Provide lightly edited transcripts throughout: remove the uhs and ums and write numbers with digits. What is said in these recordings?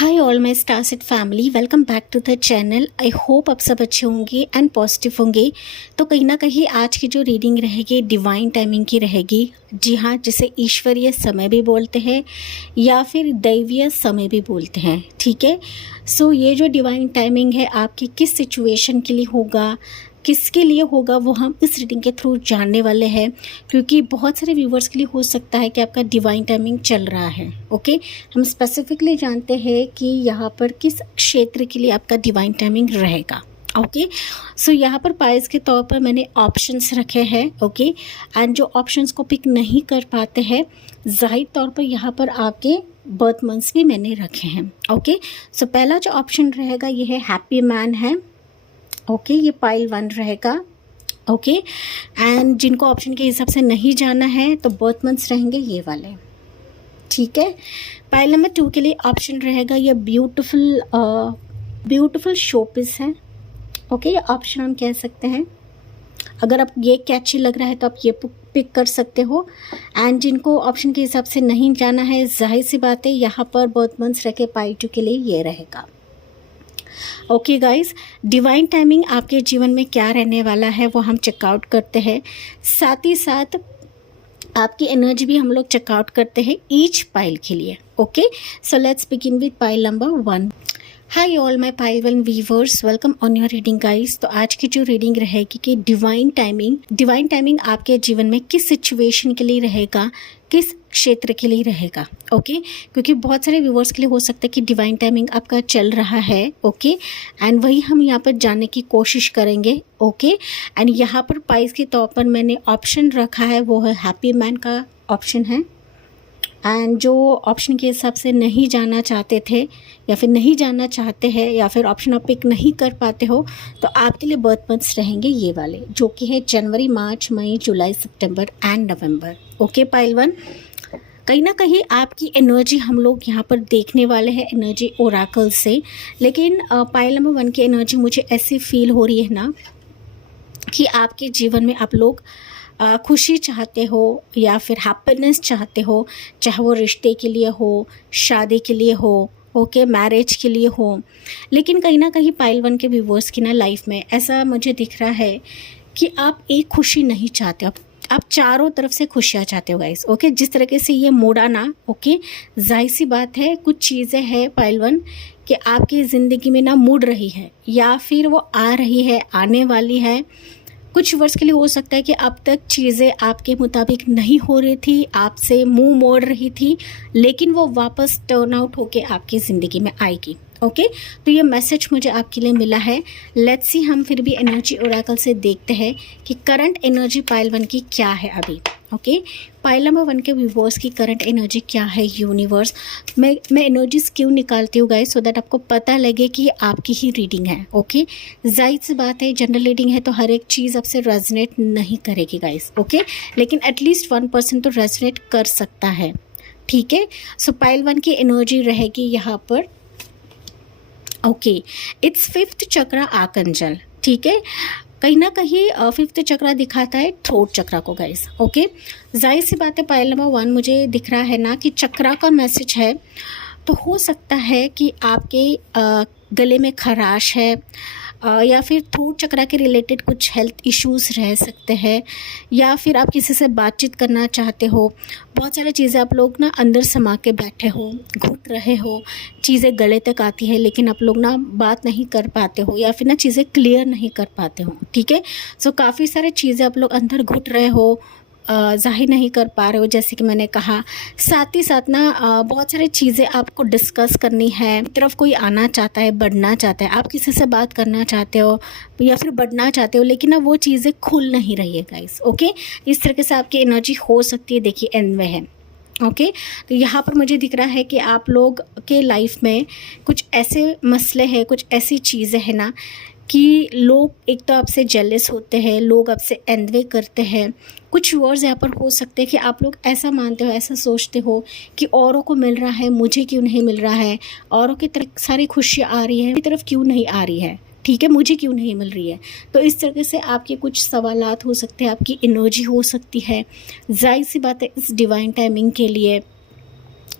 Hi all my star set family, welcome back to the channel. I hope आप सब अच्छे होंगे and positive होंगे। तो कहीं ना कहीं आज की जो रीडिंग रहेगी डिवाइन टाइमिंग की रहेगी। जी हाँ, जिसे ईश्वरीय समय भी बोलते हैं या फिर दैवीय समय भी बोलते हैं। ठीक है, सो ये जो डिवाइन टाइमिंग है आपकी किस सिचुएशन के लिए होगा, किसके लिए होगा, वो हम इस रीडिंग के थ्रू जानने वाले हैं। क्योंकि बहुत सारे व्यूवर्स के लिए हो सकता है कि आपका डिवाइन टाइमिंग चल रहा है। ओके, हम स्पेसिफिकली जानते हैं कि यहाँ पर किस क्षेत्र के लिए आपका डिवाइन टाइमिंग रहेगा। ओके, सो यहाँ पर पाइल्स के तौर पर मैंने ऑप्शंस रखे हैं। ओके, एंड जो ऑप्शंस को पिक नहीं कर पाते हैं, जाहिर तौर पर यहाँ पर आपके बर्थ मंथ्स भी मैंने रखे हैं। ओके, सो पहला जो ऑप्शन रहेगा ये है हैप्पी मैन है। ओके, ये पाइल 1 रहेगा। ओके, एंड जिनको ऑप्शन के हिसाब से नहीं जाना है तो बर्थ मंथ्स रहेंगे ये वाले। ठीक है, पाइल नंबर 2 के लिए ऑप्शन रहेगा ये ब्यूटीफुल शोपीस है। ओके, ये ऑप्शन हम कह सकते हैं। अगर आप ये कैची लग रहा है तो आप ये पिक कर सकते हो। एंड जिनको ऑप्शन के हिसाब से नहीं जाना है, जाहिर सी बात है यहाँ पर बर्थ मंथ्स रखे पाइल 2 के लिए ये रहेगा। ओके गाइस, डिवाइन टाइमिंग आपके जीवन में क्या रहने वाला है वो हम चेकआउट करते हैं। साथ ही साथ आपकी एनर्जी भी हम लोग चेकआउट करते हैं ईच पाइल के लिए। Okay, so let's begin with pile number 1। Hi all my pile 1 viewers, welcome on your reading guys. तो आज की जो रीडिंग रहेगी कि डिवाइन टाइमिंग आपके जीवन में किस सिचुएशन के लिए रहेगा, किस क्षेत्र के लिए रहेगा। ओके, क्योंकि बहुत सारे व्यूवर्स के लिए हो सकता है कि डिवाइन टाइमिंग आपका चल रहा है। ओके, एंड वही हम यहाँ पर जानने की कोशिश करेंगे। ओके, एंड यहाँ पर पाइल्स के तौर पर मैंने ऑप्शन रखा है वो है हैप्पी मैन का ऑप्शन है। एंड जो ऑप्शन के हिसाब से नहीं जाना चाहते थे या फिर नहीं जानना चाहते हैं या फिर ऑप्शन आप पिक नहीं कर पाते हो तो आपके लिए बर्थ मंथ्स रहेंगे ये वाले, जो कि है जनवरी, मार्च, मई, जुलाई, सितंबर एंड नवंबर। ओके पाइल 1, कहीं ना कहीं आपकी एनर्जी हम लोग यहाँ पर देखने वाले हैं एनर्जी ओराकल से। लेकिन पाइल नंबर 1 की एनर्जी मुझे ऐसी फील हो रही है ना कि आपके जीवन में आप लोग खुशी चाहते हो या फिर हैप्पीनेस चाहते हो, चाहे वो रिश्ते के लिए हो, शादी के लिए हो, ओके, मैरिज के लिए हो। लेकिन कहीं ना कहीं पाइल 1 के व्यूवर्स की ना लाइफ में ऐसा मुझे दिख रहा है कि आप एक खुशी नहीं चाहते हो, आप चारों तरफ से खुशियाँ चाहते हो गाइस। ओके, जिस तरीके से ये मोड़ा ना, ओके, जाहिर सी बात है कुछ चीज़ें हैं पाइल 1 कि आपकी ज़िंदगी में ना मुड़ रही है या फिर वो आ रही है, आने वाली है। कुछ वर्ष के लिए हो सकता है कि अब तक चीज़ें आपके मुताबिक नहीं हो रही थी, आपसे मुंह मोड़ रही थी, लेकिन वो वापस टर्न आउट होके आपकी ज़िंदगी में आएगी। ओके, तो ये मैसेज मुझे आपके लिए मिला है। लेट्स सी, हम फिर भी एनर्जी ओरेकल से देखते हैं कि करंट एनर्जी पाइल 1 की क्या है अभी। ओके, पाइल नंबर 1 के व्यूवर्स की करंट एनर्जी क्या है यूनिवर्स। मैं एनर्जीज क्यों निकालती हूँ गाइस, सो दैट आपको पता लगे कि आपकी ही रीडिंग है। ओके, जाहिर सी बात है जनरल रीडिंग है तो हर एक चीज़ आपसे रेजोनेट नहीं करेगी गाइस। ओके, लेकिन एटलीस्ट 1% तो रेजोनेट कर सकता है। ठीक है, सो पाइल 1 की एनर्जी रहेगी यहाँ पर। ओके, इट्स 5th चक्रा आकंजल। ठीक है, कहीं ना कहीं 5th चक्रा दिखाता है थ्रोट चक्रा को गाइस। ओके, जाहिर सी बात है पाइल नंबर 1 मुझे दिख रहा है ना कि चक्रा का मैसेज है, तो हो सकता है कि आपके गले में खराश है या फिर थ्रोट चक्रा के रिलेटेड कुछ हेल्थ इश्यूज़ रह सकते हैं, या फिर आप किसी से बातचीत करना चाहते हो, बहुत सारी चीज़ें आप लोग ना अंदर समा के बैठे हो, घुट रहे हो, चीज़ें गले तक आती है लेकिन आप लोग ना बात नहीं कर पाते हो या फिर ना चीज़ें क्लियर नहीं कर पाते हो। ठीक है, सो काफ़ी सारी चीज़ें आप लोग अंदर घुट रहे हो, ज़ाहिर नहीं कर पा रहे हो, जैसे कि मैंने कहा। साथ ही साथ ना बहुत सारी चीज़ें आपको डिस्कस करनी है, तरफ कोई आना चाहता है, बढ़ना चाहता है, आप किसी से बात करना चाहते हो या फिर बढ़ना चाहते हो, लेकिन ना वो चीज़ें खुल नहीं रही है गाइस। ओके, इस तरीके से आपकी एनर्जी हो सकती है, देखिए एंड में है। ओके, तो यहाँ पर मुझे दिख रहा है कि आप लोग के लाइफ में कुछ ऐसे मसले हैं, कुछ ऐसी चीज़ें हैं ना कि लोग एक तो आपसे जेलस होते हैं, लोग आपसे एनवे करते हैं। कुछ वर्ड्स यहाँ पर हो सकते हैं कि आप लोग ऐसा मानते हो, ऐसा सोचते हो कि औरों को मिल रहा है, मुझे क्यों नहीं मिल रहा है, औरों की तरफ सारी खुशियाँ आ रही है, मेरी तरफ क्यों नहीं आ रही है, ठीक है, मुझे क्यों नहीं मिल रही है। तो इस तरीके से आपके कुछ सवालात हो सकते हैं, आपकी एनर्जी हो सकती है। जाहिर सी बात है इस डिवाइन टाइमिंग के लिए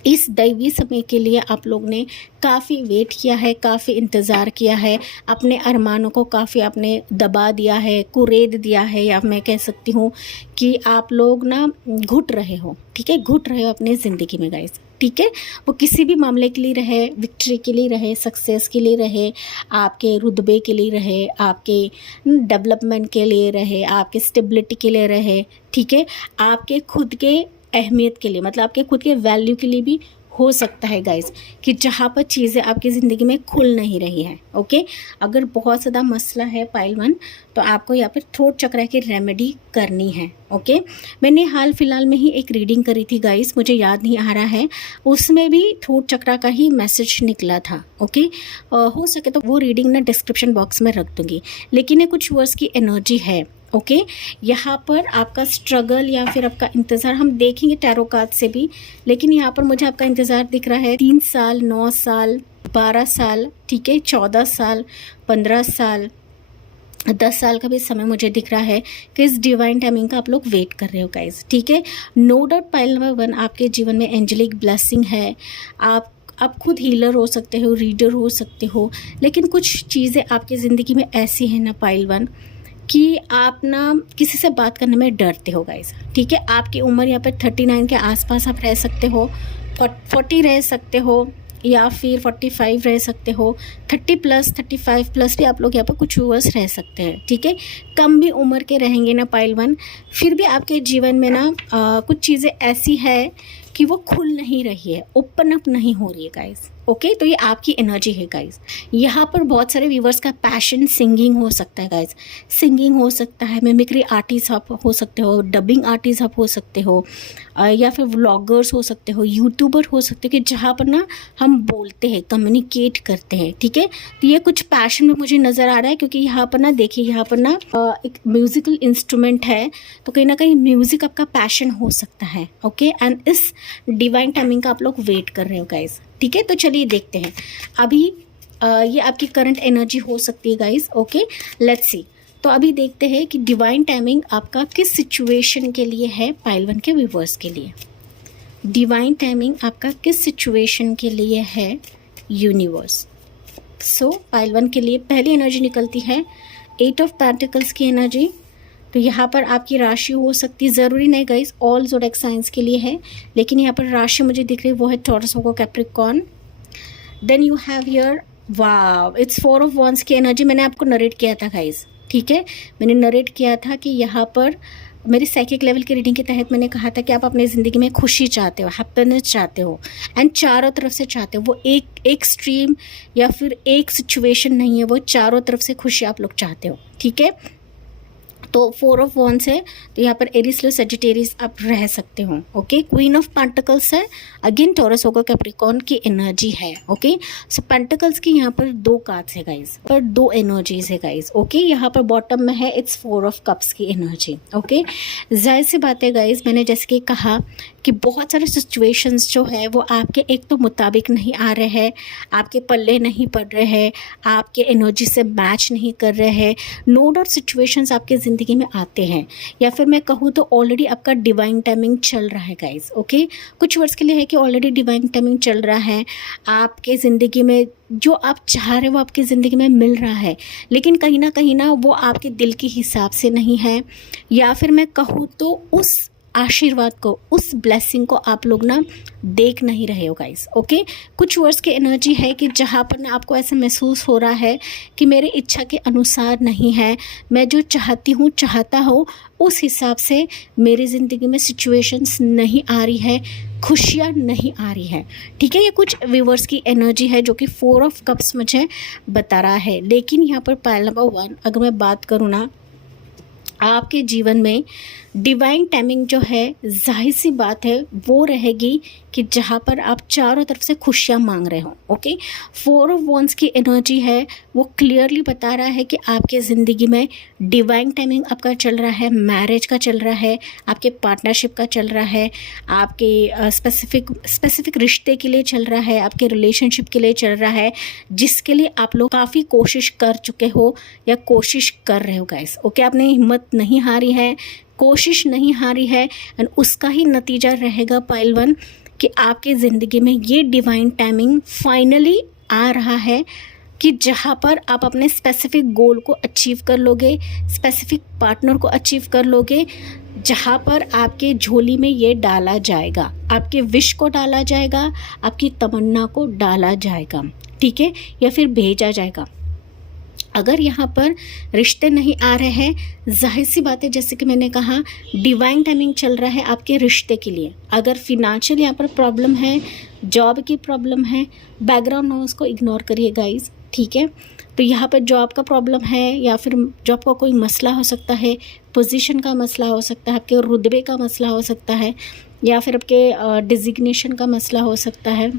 इस दैवी समय के लिए आप लोग ने काफ़ी वेट किया है, काफ़ी इंतज़ार किया है, अपने अरमानों को काफ़ी आपने दबा दिया है, कुरेद दिया है, या मैं कह सकती हूँ कि आप लोग ना घुट रहे हो, ठीक है, घुट रहे हो अपनी ज़िंदगी में गाइस, ठीक है। वो किसी भी मामले के लिए रहे, विक्ट्री के लिए रहे, सक्सेस के लिए रहे, आपके रुतबे के लिए रहे, आपके डेवलपमेंट के लिए रहे, आपके स्टेबिलिटी के लिए रहे, ठीक है, आपके खुद के अहमियत के लिए, मतलब आपके खुद के वैल्यू के लिए भी हो सकता है गाइस, कि जहाँ पर चीज़ें आपकी ज़िंदगी में खुल नहीं रही हैं। ओके, अगर बहुत ज़्यादा मसला है पाइल 1, तो आपको यहाँ पर थ्रोट चक्र की रेमेडी करनी है। ओके, मैंने हाल फिलहाल में ही एक रीडिंग करी थी गाइस, मुझे याद नहीं आ रहा है, उसमें भी थ्रोट चक्र का ही मैसेज निकला था। ओके, हो सके तो वो रीडिंग ना डिस्क्रिप्शन बॉक्स में रख दूँगी, लेकिन ये कुछ वर्ड्स की एनर्जी है। ओके, यहाँ पर आपका स्ट्रगल या फिर आपका इंतज़ार हम देखेंगे टैरो कार्ड से भी, लेकिन यहाँ पर मुझे आपका इंतज़ार दिख रहा है 3 साल, 9 साल, 12 साल, ठीक है, 14 साल, 15 साल, 10 साल का भी समय मुझे दिख रहा है कि इस डिवाइन टाइमिंग का आप लोग वेट कर रहे हो गाइस, ठीक है। नो डाउट पाइल नंबर 1 आपके जीवन में एंजेलिक ब्लेसिंग है। आप खुद हीलर हो सकते हो, रीडर हो सकते हो, लेकिन कुछ चीज़ें आपकी ज़िंदगी में ऐसी हैं ना पाइल 1 कि आप ना किसी से बात करने में डरते हो गाइस, ठीक है। आपकी उम्र यहाँ पर 39 के आसपास आप रह सकते हो, 40 रह सकते हो, या फिर 45 रह सकते हो, 30 प्लस 35 प्लस भी आप लोग यहाँ पर कुछ व्यूअर्स रह सकते हैं, ठीक है। कम भी उम्र के रहेंगे ना पाइल 1, फिर भी आपके जीवन में ना कुछ चीज़ें ऐसी है कि वो खुल नहीं रही है, ओपन अप नहीं हो रही है गाइस। ओके, तो ये आपकी एनर्जी है गाइस। यहाँ पर बहुत सारे व्यूवर्स का पैशन सिंगिंग हो सकता है गाइस, सिंगिंग हो सकता है, मिमिक्री आर्टिस्ट आप हो सकते हो, डबिंग आर्टिस्ट आप हो सकते हो, या फिर व्लॉगर्स हो सकते हो, यूट्यूबर हो सकते हो, कि जहाँ पर ना हम बोलते हैं, कम्युनिकेट करते हैं, ठीक है। तो ये कुछ पैशन में मुझे नज़र आ रहा है, क्योंकि यहाँ पर ना देखिए, यहाँ पर ना एक म्यूज़िकल इंस्ट्रूमेंट है, तो कहीं ना कहीं म्यूज़िक आपका पैशन हो सकता है। ओके, एंड इस डिवाइन टाइमिंग का आप लोग वेट कर रहे हो गाइस, ठीक है। तो चलिए देखते हैं अभी ये आपकी करंट एनर्जी हो सकती है गाइस। Okay, let's see. तो अभी देखते हैं कि डिवाइन टाइमिंग आपका किस सिचुएशन के लिए है पाइल 1 के व्यूअर्स के लिए। डिवाइन टाइमिंग आपका किस सिचुएशन के लिए है यूनिवर्स। सो पाइल 1 के लिए पहली एनर्जी निकलती है 8 ऑफ पेंटिकल्स की एनर्जी। तो यहाँ पर आपकी राशि हो सकती है, ज़रूरी नहीं गाइस ऑल ज़ोडिएक साइंस के लिए है, लेकिन यहाँ पर राशि मुझे दिख रही है वो है टॉरस, होगा Capricorn. Then you have your wow, it's 4 of wands की एनर्जी। मैंने आपको नरेट किया था गाइस, ठीक है, मैंने नरेट किया था कि यहाँ पर मेरी साइकिक लेवल की रीडिंग के तहत मैंने कहा था कि आप अपनी ज़िंदगी में खुशी चाहते हो, हैप्पीनेस चाहते हो, एंड चारों तरफ से चाहते हो। वो एक स्ट्रीम या फिर एक सिचुएशन नहीं है, वो चारों तरफ से खुशी आप लोग चाहते हो, ठीक है। तो 4 ऑफ वॉन्ड्स है, तो यहाँ पर एरिस लो सेजिटेरियस आप रह सकते हो। ओके, क्वीन ऑफ पेंटिकल्स है, अगेन टॉरस होगा कैप्रिकॉर्न की एनर्जी है। ओके, सो पेंटिकल्स की यहाँ पर 2 कार्ड्स है गाइस, पर 2 एनर्जीज है गाइस। ओके, यहाँ पर बॉटम में है इट्स 4 ऑफ कप्स की एनर्जी। ओके, जाहिर सी बात है गाइस, मैंने जैसे कि कहा कि बहुत सारे सिचुएशंस जो है वो आपके एक तो मुताबिक नहीं आ रहे हैं, आपके पल्ले नहीं पड़ रहे हैं, आपके एनर्जी से मैच नहीं कर रहे हैं। नो डाउट सिचुएशंस आपके ज़िंदगी में आते हैं, या फिर मैं कहूँ तो ऑलरेडी आपका डिवाइन टाइमिंग चल रहा है गाइस। ओके, कुछ वर्ड्स के लिए है कि ऑलरेडी डिवाइन टाइमिंग चल रहा है, आपके ज़िंदगी में जो आप चाह रहे हो वो आपकी ज़िंदगी में मिल रहा है, लेकिन कहीं ना वो आपके दिल के हिसाब से नहीं है, या फिर मैं कहूँ तो उस आशीर्वाद को, उस ब्लेसिंग को आप लोग ना देख नहीं रहे हो गाइस। ओके, कुछ वर्ड्स की एनर्जी है कि जहाँ पर ना आपको ऐसा महसूस हो रहा है कि मेरे इच्छा के अनुसार नहीं है, मैं जो चाहता हूँ उस हिसाब से मेरी ज़िंदगी में सिचुएशंस नहीं आ रही है, खुशियाँ नहीं आ रही है, ठीक है। ये कुछ व्यूअर्स की एनर्जी है जो कि 4 ऑफ कप्स मुझे बता रहा है। लेकिन यहाँ पर पाइल नंबर 1 अगर मैं बात करूँ ना, आपके जीवन में डिवाइन टाइमिंग जो है जाहिर सी बात है वो रहेगी कि जहाँ पर आप चारों तरफ से खुशियाँ मांग रहे हो। ओके, 4 ऑफ वॉन्ड्स की एनर्जी है, वो क्लियरली बता रहा है कि आपके ज़िंदगी में डिवाइन टाइमिंग आपका चल रहा है, मैरिज का चल रहा है, आपके पार्टनरशिप का चल रहा है, आपके स्पेसिफिक रिश्ते के लिए चल रहा है, आपके रिलेशनशिप के लिए चल रहा है, जिसके लिए आप लोग काफ़ी कोशिश कर चुके हो या कोशिश कर रहे हो गाइस। ओके, आपने हिम्मत नहीं हारी है, कोशिश नहीं हारी है, एंड उसका ही नतीजा रहेगा पाइल 1 कि आपकी ज़िंदगी में ये डिवाइन टाइमिंग फाइनली आ रहा है कि जहाँ पर आप अपने स्पेसिफिक गोल को अचीव कर लोगे, स्पेसिफिक पार्टनर को अचीव कर लोगे, जहाँ पर आपके झोली में ये डाला जाएगा, आपके विश को डाला जाएगा, आपकी तमन्ना को डाला जाएगा, ठीक है, या फिर भेजा जाएगा। अगर यहाँ पर रिश्ते नहीं आ रहे हैं, जाहिर सी बात है, जैसे कि मैंने कहा डिवाइन टाइमिंग चल रहा है आपके रिश्ते के लिए। अगर फिनेंशियल यहाँ पर प्रॉब्लम है, जॉब की प्रॉब्लम है, बैकग्राउंड नॉइज़ को इग्नोर करिए गाइस, ठीक है। तो यहाँ पर जॉब का प्रॉब्लम है या फिर जॉब का कोई मसला हो सकता है, पोजीशन का मसला हो सकता है, आपके रुतबे का मसला हो सकता है, या फिर आपके डिजिग्नेशन का मसला हो सकता है।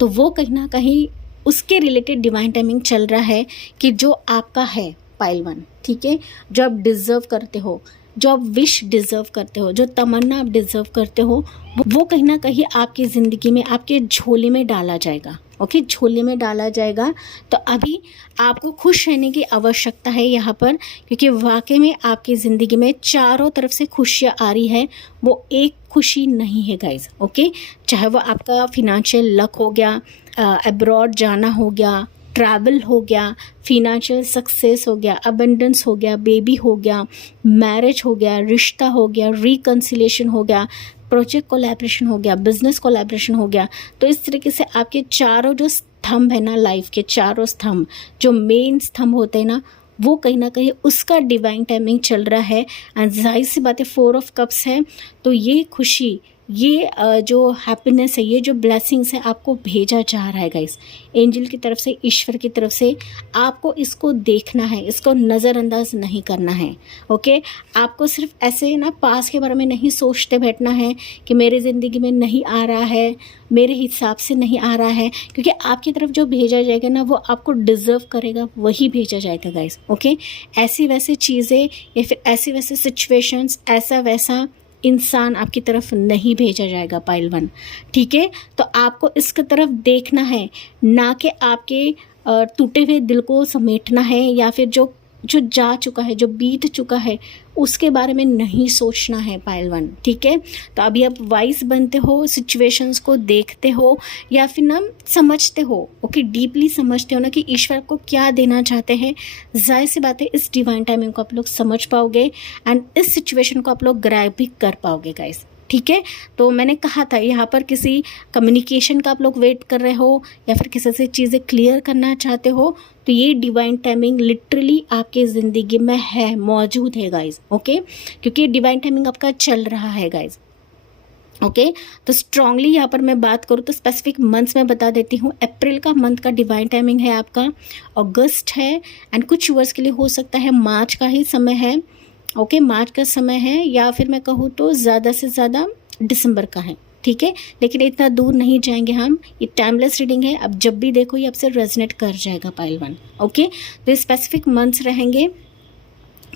तो वो कहीं ना कहीं उसके रिलेटेड डिवाइन टाइमिंग चल रहा है कि जो आपका है पाइल 1, ठीक है, जो आप डिज़र्व करते हो, जो आप विश डिज़र्व करते हो, जो तमन्ना आप डिज़र्व करते हो, वो कहीं ना कहीं आपकी ज़िंदगी में, आपके झोले में डाला जाएगा। ओके, झोले में डाला जाएगा। तो अभी आपको खुश रहने की आवश्यकता है यहाँ पर, क्योंकि वाकई में आपकी ज़िंदगी में चारों तरफ से खुशियाँ आ रही है। वो एक खुशी नहीं है गाइज, ओके, चाहे वो आपका फिनेंशियल लक हो गया, अब्रॉड जाना हो गया, ट्रैवल हो गया, फिनेंशियल सक्सेस हो गया, अबंडेंस हो गया, बेबी हो गया, मैरिज हो गया, रिश्ता हो गया, रिकन्सिलेशन हो गया, प्रोजेक्ट कोलैबोरेशन हो गया, बिजनेस कोलैबोरेशन हो गया। तो इस तरीके से आपके चारों जो स्तंभ है ना, लाइफ के चारों स्तंभ, जो मेन स्तंभ होते हैं ना, वो कहीं ना कहीं उसका डिवाइन टाइमिंग चल रहा है। एंड जाहिर सी बात है 4 ऑफ कप्स है, तो ये खुशी, ये जो हैप्पीनेस है, ये जो ब्लेसिंग्स है, आपको भेजा जा रहा है गाइस, एंजल की तरफ से, ईश्वर की तरफ से। आपको इसको देखना है, इसको नज़रअंदाज नहीं करना है, ओके। आपको सिर्फ ऐसे ना पास के बारे में नहीं सोचते बैठना है कि मेरी ज़िंदगी में नहीं आ रहा है, मेरे हिसाब से नहीं आ रहा है, क्योंकि आपकी तरफ जो भेजा जाएगा ना, वो आपको डिज़र्व करेगा, वही भेजा जाएगा गाइस, ओके। ऐसी वैसी चीज़ें या फिर ऐसी वैसे सिचुएशंस, ऐसा वैसा इंसान आपकी तरफ नहीं भेजा जाएगा पाइल 1, ठीक है। तो आपको इसकी तरफ देखना है, ना कि आपके टूटे हुए दिल को समेटना है, या फिर जो जा चुका है, जो बीत चुका है, उसके बारे में नहीं सोचना है पाइल 1, ठीक है। तो अभी आप वाइज बनते हो, सिचुएशंस को देखते हो, या फिर ना समझते हो, ओके, डीपली समझते हो ना कि ईश्वर को क्या देना चाहते हैं। जाहिर सी बात है इस डिवाइन टाइमिंग को आप लोग समझ पाओगे एंड इस सिचुएशन को आप लोग ग्रैब भी कर पाओगे गाइस, ठीक है। तो मैंने कहा था यहाँ पर किसी कम्युनिकेशन का आप लोग वेट कर रहे हो, या फिर किसी से चीज़ें क्लियर करना चाहते हो, तो ये डिवाइन टाइमिंग लिटरली आपके ज़िंदगी में है, मौजूद है गाइज, ओके, क्योंकि डिवाइन टाइमिंग आपका चल रहा है गाइज, ओके। तो स्ट्रांगली यहाँ पर मैं बात करूँ तो स्पेसिफिक मंथ्स में बता देती हूँ। अप्रैल का मंथ का डिवाइन टाइमिंग है आपका, अगस्त है, एंड कुछ वर्ष के लिए हो सकता है मार्च का ही समय है, ओके, मार्च का समय है, या फिर मैं कहूँ तो ज़्यादा से ज़्यादा दिसंबर का है, ठीक है। लेकिन इतना दूर नहीं जाएंगे हम, ये टाइमलेस रीडिंग है, अब जब भी देखो ये आपसे रेजोनेट कर जाएगा पाइल 1, ओके। तो स्पेसिफिक मंथ्स रहेंगे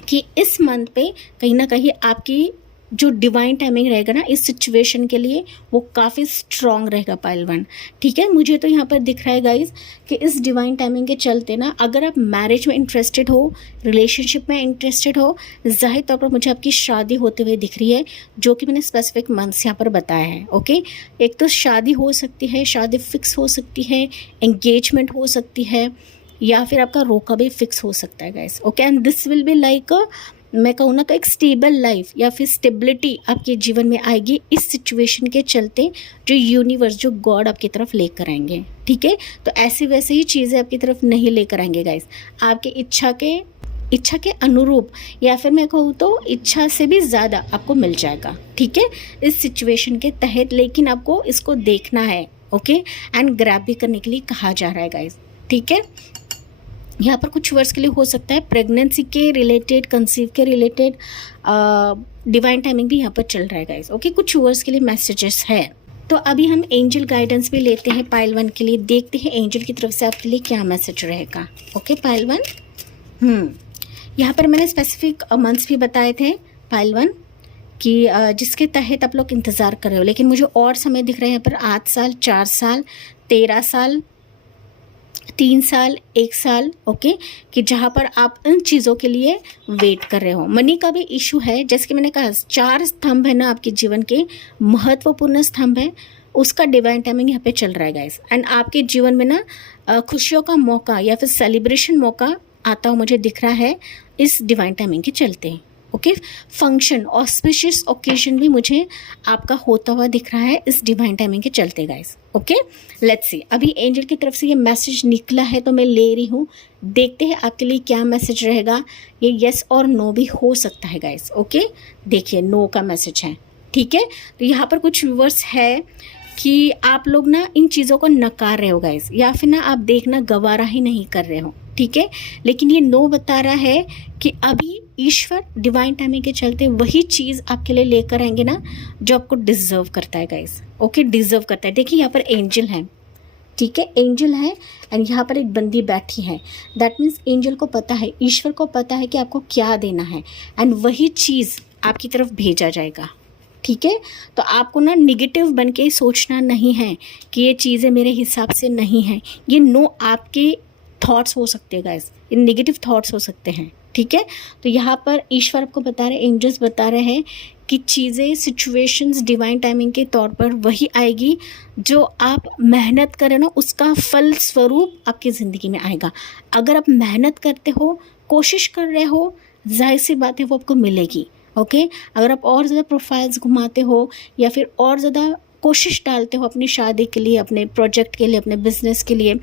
कि इस मंथ पे कहीं ना कहीं आपकी जो डिवाइन टाइमिंग रहेगा ना इस सिचुएशन के लिए, वो काफ़ी स्ट्रॉन्ग रहेगा पाइल 1, ठीक है। मुझे तो यहाँ पर दिख रहा है गाइज कि इस डिवाइन टाइमिंग के चलते ना, अगर आप मैरिज में इंटरेस्टेड हो, रिलेशनशिप में इंटरेस्टेड हो, जाहिर तौर पर मुझे आपकी शादी होते हुए दिख रही है, जो कि मैंने स्पेसिफिक मंथ्स यहाँ पर बताया है, ओके। एक तो शादी हो सकती है, शादी फिक्स हो सकती है, एंगेजमेंट हो सकती है, या फिर आपका रोका भी फिक्स हो सकता है guys, okay. And this will be like मैं कहूँ ना तो एक स्टेबल लाइफ या फिर स्टेबिलिटी आपके जीवन में आएगी इस सिचुएशन के चलते, जो यूनिवर्स, जो गॉड आपकी तरफ लेकर आएंगे, ठीक है। तो ऐसे वैसे ही चीज़ें आपकी तरफ नहीं लेकर आएंगे गाइस, आपके इच्छा के अनुरूप, या फिर मैं कहूँ तो इच्छा से भी ज़्यादा आपको मिल जाएगा, ठीक है, इस सिचुएशन के तहत। लेकिन आपको इसको देखना है, ओके, एंड ग्रैब भी करने के लिए कहा जा रहा है गाइस, ठीक है। यहाँ पर कुछ वर्ष के लिए हो सकता है प्रेगनेंसी के रिलेटेड, कंसीव के रिलेटेड डिवाइन टाइमिंग भी यहाँ पर चल रहा है गाइस, ओके। कुछ वर्ष के लिए मैसेजेस है। तो अभी हम एंजल गाइडेंस भी लेते हैं पाइल 1 के लिए, देखते हैं एंजल की तरफ से आपके लिए क्या मैसेज रहेगा, ओके पाइल 1। यहाँ पर मैंने स्पेसिफिक मंथ्स भी बताए थे पाइल 1 कि जिसके तहत आप लोग इंतज़ार कर रहे हो, लेकिन मुझे और समय दिख रहे हैं यहाँ पर 8 साल, 4 साल, 13 साल, 3 साल, 1 साल, ओके, कि जहाँ पर आप इन चीज़ों के लिए वेट कर रहे हो। मनी का भी इशू है, जैसे कि मैंने कहा 4 स्तंभ है ना आपके जीवन के, महत्वपूर्ण स्तंभ है, उसका डिवाइन टाइमिंग यहाँ पे चल रहा है गाइस। एंड आपके जीवन में ना खुशियों का मौका या फिर सेलिब्रेशन मौका आता हुआ मुझे दिख रहा है इस डिवाइन टाइमिंग के चलते, ओके। फंक्शन, ऑस्पिशियस ओकेजन भी मुझे आपका होता हुआ दिख रहा है इस डिवाइन टाइमिंग के चलते गाइस, ओके। लेट्स सी, अभी एंजल की तरफ से ये मैसेज निकला है तो मैं ले रही हूँ, देखते हैं आपके लिए क्या मैसेज रहेगा। ये यस और नो भी हो सकता है गाइस, ओके। देखिए नो का मैसेज है, ठीक है। तो यहाँ पर कुछ व्यूअर्स है कि आप लोग ना इन चीज़ों को नकार रहे हो गाइस, या फिर ना आप देखना गवारा ही नहीं कर रहे हो, ठीक है। लेकिन ये नो बता रहा है कि अभी ईश्वर डिवाइन टाइमिंग के चलते वही चीज़ आपके लिए लेकर आएंगे ना जो आपको डिजर्व करता है गाइस, ओके, डिजर्व करता है। देखिए यहाँ पर एंजल है, ठीक है, एंजल है एंड यहाँ पर एक बंदी बैठी है। दैट मीन्स एंजल को पता है, ईश्वर को पता है कि आपको क्या देना है एंड वही चीज़ आपकी तरफ भेजा जाएगा, ठीक है। तो आपको ना निगेटिव बन के सोचना नहीं है कि ये चीज़ें मेरे हिसाब से नहीं हैं। ये नो आपके थॉट्स हो सकते हैं गाइस, ये नेगेटिव थॉट्स हो सकते हैं, ठीक है। तो यहाँ पर ईश्वर आपको बता रहे हैं, एंजल्स बता रहे हैं कि चीज़ें, सिचुएशंस डिवाइन टाइमिंग के तौर पर वही आएगी जो आप मेहनत करें ना, उसका फल स्वरूप आपकी ज़िंदगी में आएगा। अगर आप मेहनत करते हो, कोशिश कर रहे हो, जाहिर सी बात है वो आपको मिलेगी, ओके। अगर आप और ज़्यादा प्रोफाइल्स घुमाते हो या फिर और ज़्यादा कोशिश डालते हो अपनी शादी के लिए, अपने प्रोजेक्ट के लिए, अपने बिजनेस के लिए,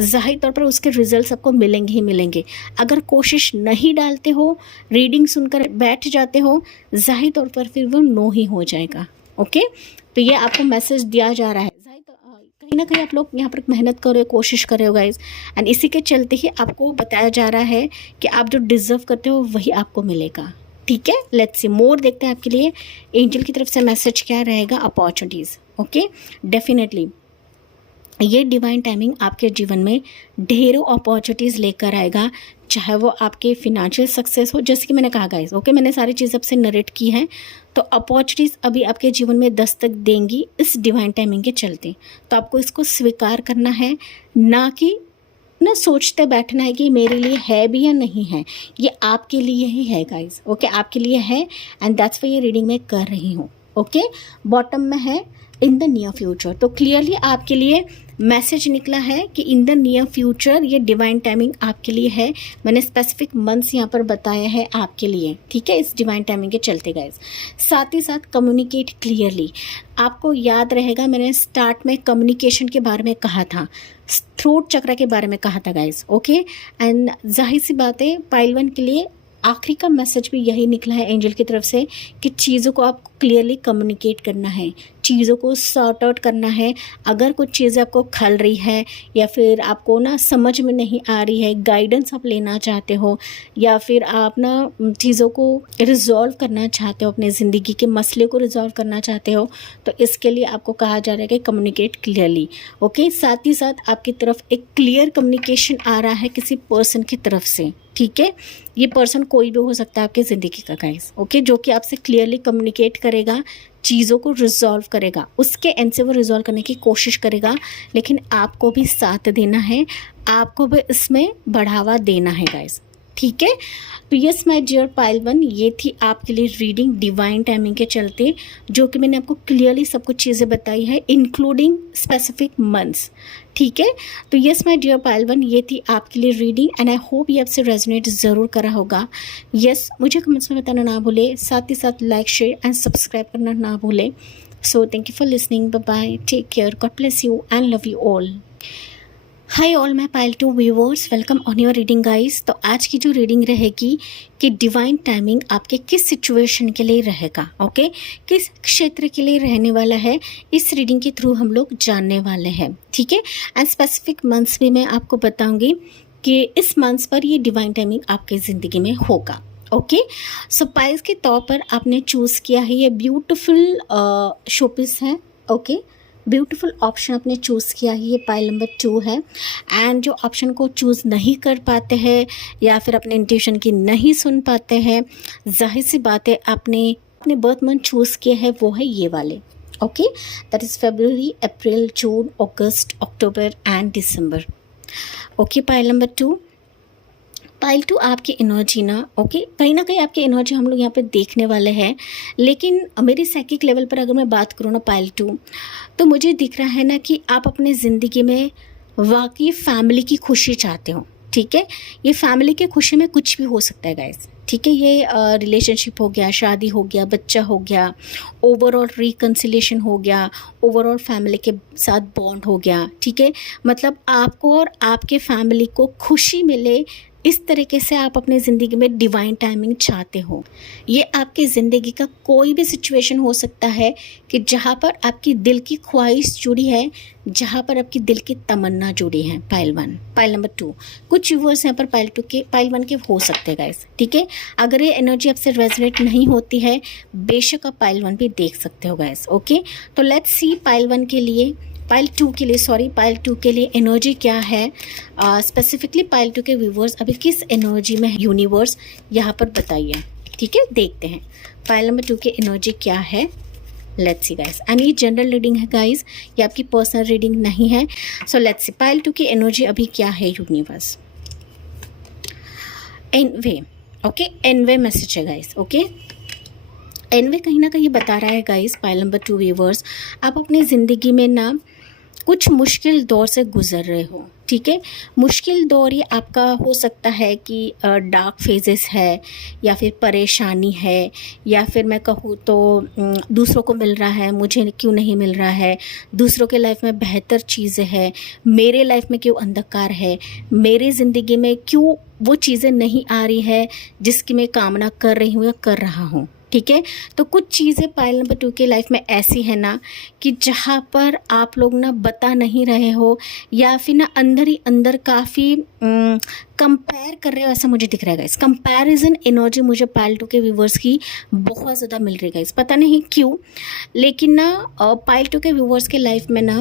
ज़ाहिर तौर पर उसके रिजल्ट्स आपको मिलेंगे ही मिलेंगे। अगर कोशिश नहीं डालते हो, रीडिंग सुनकर बैठ जाते हो, ज़ाहिर तौर पर फिर वो नो ही हो जाएगा, ओके। तो ये आपको मैसेज दिया जा रहा है, कहीं ना कहीं आप लोग यहाँ पर मेहनत कर रहे हो, कोशिश कर रहे हो गाइज, एंड इसी के चलते ही आपको बताया जा रहा है कि आप जो डिजर्व करते हो वही आपको मिलेगा, ठीक है। लेट्स सी मोर, देखते हैं आपके लिए एंजल की तरफ से मैसेज क्या रहेगा। अपॉर्चुनिटीज़, ओके, डेफिनेटली ये डिवाइन टाइमिंग आपके जीवन में ढेरों अपॉर्चुनिटीज़ लेकर आएगा, चाहे वो आपके फिनेंशियल सक्सेस हो, जैसे कि मैंने कहा गाइस, ओके, मैंने सारी चीज़ आपसे नरेट की है। तो अपॉर्चुनिटीज़ अभी आपके जीवन में दस्तक देंगी इस डिवाइन टाइमिंग के चलते। तो आपको इसको स्वीकार करना है, ना कि ना सोचते बैठना है कि मेरे लिए है भी या नहीं है। ये आपके लिए ही है गाइस, ओके, आपके लिए है एंड दैट्स वाई ये रीडिंग मैं कर रही हूँ, ओके। बॉटम में है इन द नियर फ्यूचर, तो क्लियरली आपके लिए मैसेज निकला है कि इन द नियर फ्यूचर ये डिवाइन टाइमिंग आपके लिए है। मैंने स्पेसिफिक मंथ्स यहाँ पर बताया है आपके लिए, ठीक है, इस डिवाइन टाइमिंग के चलते गाइस। साथ ही साथ कम्युनिकेट क्लियरली, आपको याद रहेगा मैंने स्टार्ट में कम्युनिकेशन के बारे में कहा था, थ्रोट चक्र के बारे में कहा था गाइस, ओके। एंड जाहिर सी बात है पाइल 1 के लिए आखिरी का मैसेज भी यही निकला है एंजल की तरफ से कि चीज़ों को आपको क्लियरली कम्युनिकेट करना है, चीज़ों को सॉर्ट आउट करना है। अगर कुछ चीज़ें आपको खल रही है या फिर आपको ना समझ में नहीं आ रही है, गाइडेंस आप लेना चाहते हो या फिर आप ना चीज़ों को रिजॉल्व करना चाहते हो, अपने ज़िंदगी के मसले को रिजॉल्व करना चाहते हो, तो इसके लिए आपको कहा जा रहा है कि कम्युनिकेट क्लियरली, ओके। साथ ही साथ आपकी तरफ एक क्लियर कम्युनिकेशन आ रहा है किसी पर्सन की तरफ से, ठीक है। ये पर्सन कोई भी हो सकता है आपकी ज़िंदगी का गाइस, ओके, जो कि आपसे क्लियरली कम्युनिकेट करेगा, चीज़ों को रिजॉल्व करेगा, उसके एंड से वो रिजॉल्व करने की कोशिश करेगा, लेकिन आपको भी साथ देना है, आपको भी इसमें बढ़ावा देना है गाइस, ठीक है। तो यस माय डियर पाइल 1, ये थी आपके लिए रीडिंग डिवाइन टाइमिंग के चलते, जो कि मैंने आपको क्लियरली सब कुछ चीज़ें बताई है इंक्लूडिंग स्पेसिफिक मंथ्स, ठीक है। तो यस माय डियर पाइल 1, ये थी आपके लिए रीडिंग एंड आई होप ये आपसे रेजोनेट ज़रूर करा होगा। यस, मुझे कमेंट्स में बताना ना भूले, साथ ही साथ लाइक, शेयर एंड सब्सक्राइब करना ना भूले। So thank you for listening, bye bye, take care, God bless you and love you all. Hi all my pile 2 viewers, welcome on your reading guys. तो आज की जो रीडिंग रहेगी कि divine timing आपके किस सिचुएशन के लिए रहेगा, ओके, किस क्षेत्र के लिए रहने वाला है, इस रीडिंग के थ्रू हम लोग जानने वाले हैं, ठीक है। एंड स्पेसिफिक मंथ्स भी मैं आपको बताऊंगी कि इस मंथ्स पर ये डिवाइन टाइमिंग आपकी ज़िंदगी में होगा, ओके। सो पाइल्स के तौर पर आपने चूज़ किया है ये ब्यूटिफुल शोपीस है, ओके, ब्यूटीफुल ऑप्शन आपने चूज़ किया है, ये पाइल नंबर 2 है। एंड जो ऑप्शन को चूज़ नहीं कर पाते हैं या फिर अपने इंट्यूशन की नहीं सुन पाते हैं, जाहिर सी बात है आपने अपने बर्थ मंथ चूज़ किए हैं वो है ये वाले, okay, that is February, April, June, August, October and December. Okay, pile number 2। Pile 2 आपकी एनर्जी ना, ओके, कहीं ना कहीं आपकी एनर्जी हम लोग यहाँ पे देखने वाले हैं, लेकिन मेरी साइकिक लेवल पर अगर मैं बात करूँ ना पाइल 2, तो मुझे दिख रहा है ना कि आप अपने ज़िंदगी में वाकई फैमिली की खुशी चाहते हो। ठीक है, ये फैमिली की खुशी में कुछ भी हो सकता है गाइस। ठीक है, ये रिलेशनशिप हो गया, शादी हो गया, बच्चा हो गया, ओवरऑल रिकन्सिलेशन हो गया, ओवरऑल फैमिली के साथ बॉन्ड हो गया। ठीक है, मतलब आपको और आपके फैमिली को खुशी मिले, इस तरीके से आप अपनी ज़िंदगी में डिवाइन टाइमिंग चाहते हो। ये आपकी ज़िंदगी का कोई भी सिचुएशन हो सकता है कि जहाँ पर आपकी दिल की ख्वाहिश जुड़ी है, जहाँ पर आपकी दिल की तमन्ना जुड़ी है। पाइल 1, पाइल नंबर 2, कुछ व्यूअर्स यहाँ पर पाइल 2 के, पाइल 1 के हो सकते हैं गाइस। ठीक है, अगर ये एनर्जी आपसे रेजोनेट नहीं होती है, बेशक आप पाइल 1 भी देख सकते हो गाइस। ओके, तो लेट्स सी पाइल 1 के लिए, पाइल 2 के लिए, सॉरी, पाइल 2 के लिए एनर्जी क्या है, स्पेसिफिकली पाइल 2 के व्यूवर्स अभी किस एनर्जी में है यूनिवर्स, यहाँ पर बताइए। ठीक है, देखते हैं पाइल नंबर 2 की एनर्जी क्या है। लेट्स सी गाइस, एंड ये जनरल रीडिंग है गाइस, ये आपकी पर्सनल रीडिंग नहीं है। सो लेट्स सी पाइल 2 की एनर्जी अभी क्या है universe. Envy, okay, envy message है गाइस। ओके, एनवे कहीं ना कहीं बता रहा है गाइस, पाइल नंबर 2 व्यूवर्स, आप अपनी ज़िंदगी में ना कुछ मुश्किल दौर से गुजर रहे हो। ठीक है, मुश्किल दौर ये आपका हो सकता है कि डार्क फेजेस है, या फिर परेशानी है, या फिर मैं कहूँ तो दूसरों को मिल रहा है, मुझे क्यों नहीं मिल रहा है, दूसरों के लाइफ में बेहतर चीज़ें हैं, मेरे लाइफ में क्यों अंधकार है, मेरी ज़िंदगी में क्यों वो चीज़ें नहीं आ रही है जिसकी मैं कामना कर रही हूँ या कर रहा हूँ। ठीक है, तो कुछ चीज़ें पाइल नंबर 2 के लाइफ में ऐसी है ना कि जहाँ पर आप लोग ना बता नहीं रहे हो, या फिर ना अंदर ही अंदर काफ़ी कंपेयर कर रहे हो, ऐसा मुझे दिख रहा है गाइस। कंपैरिजन एनर्जी मुझे पाइल 2 के व्यूवर्स की बहुत ज़्यादा मिल रही है गाइस, पता नहीं क्यों, लेकिन ना पाइल 2 के व्यूवर्स के लाइफ में ना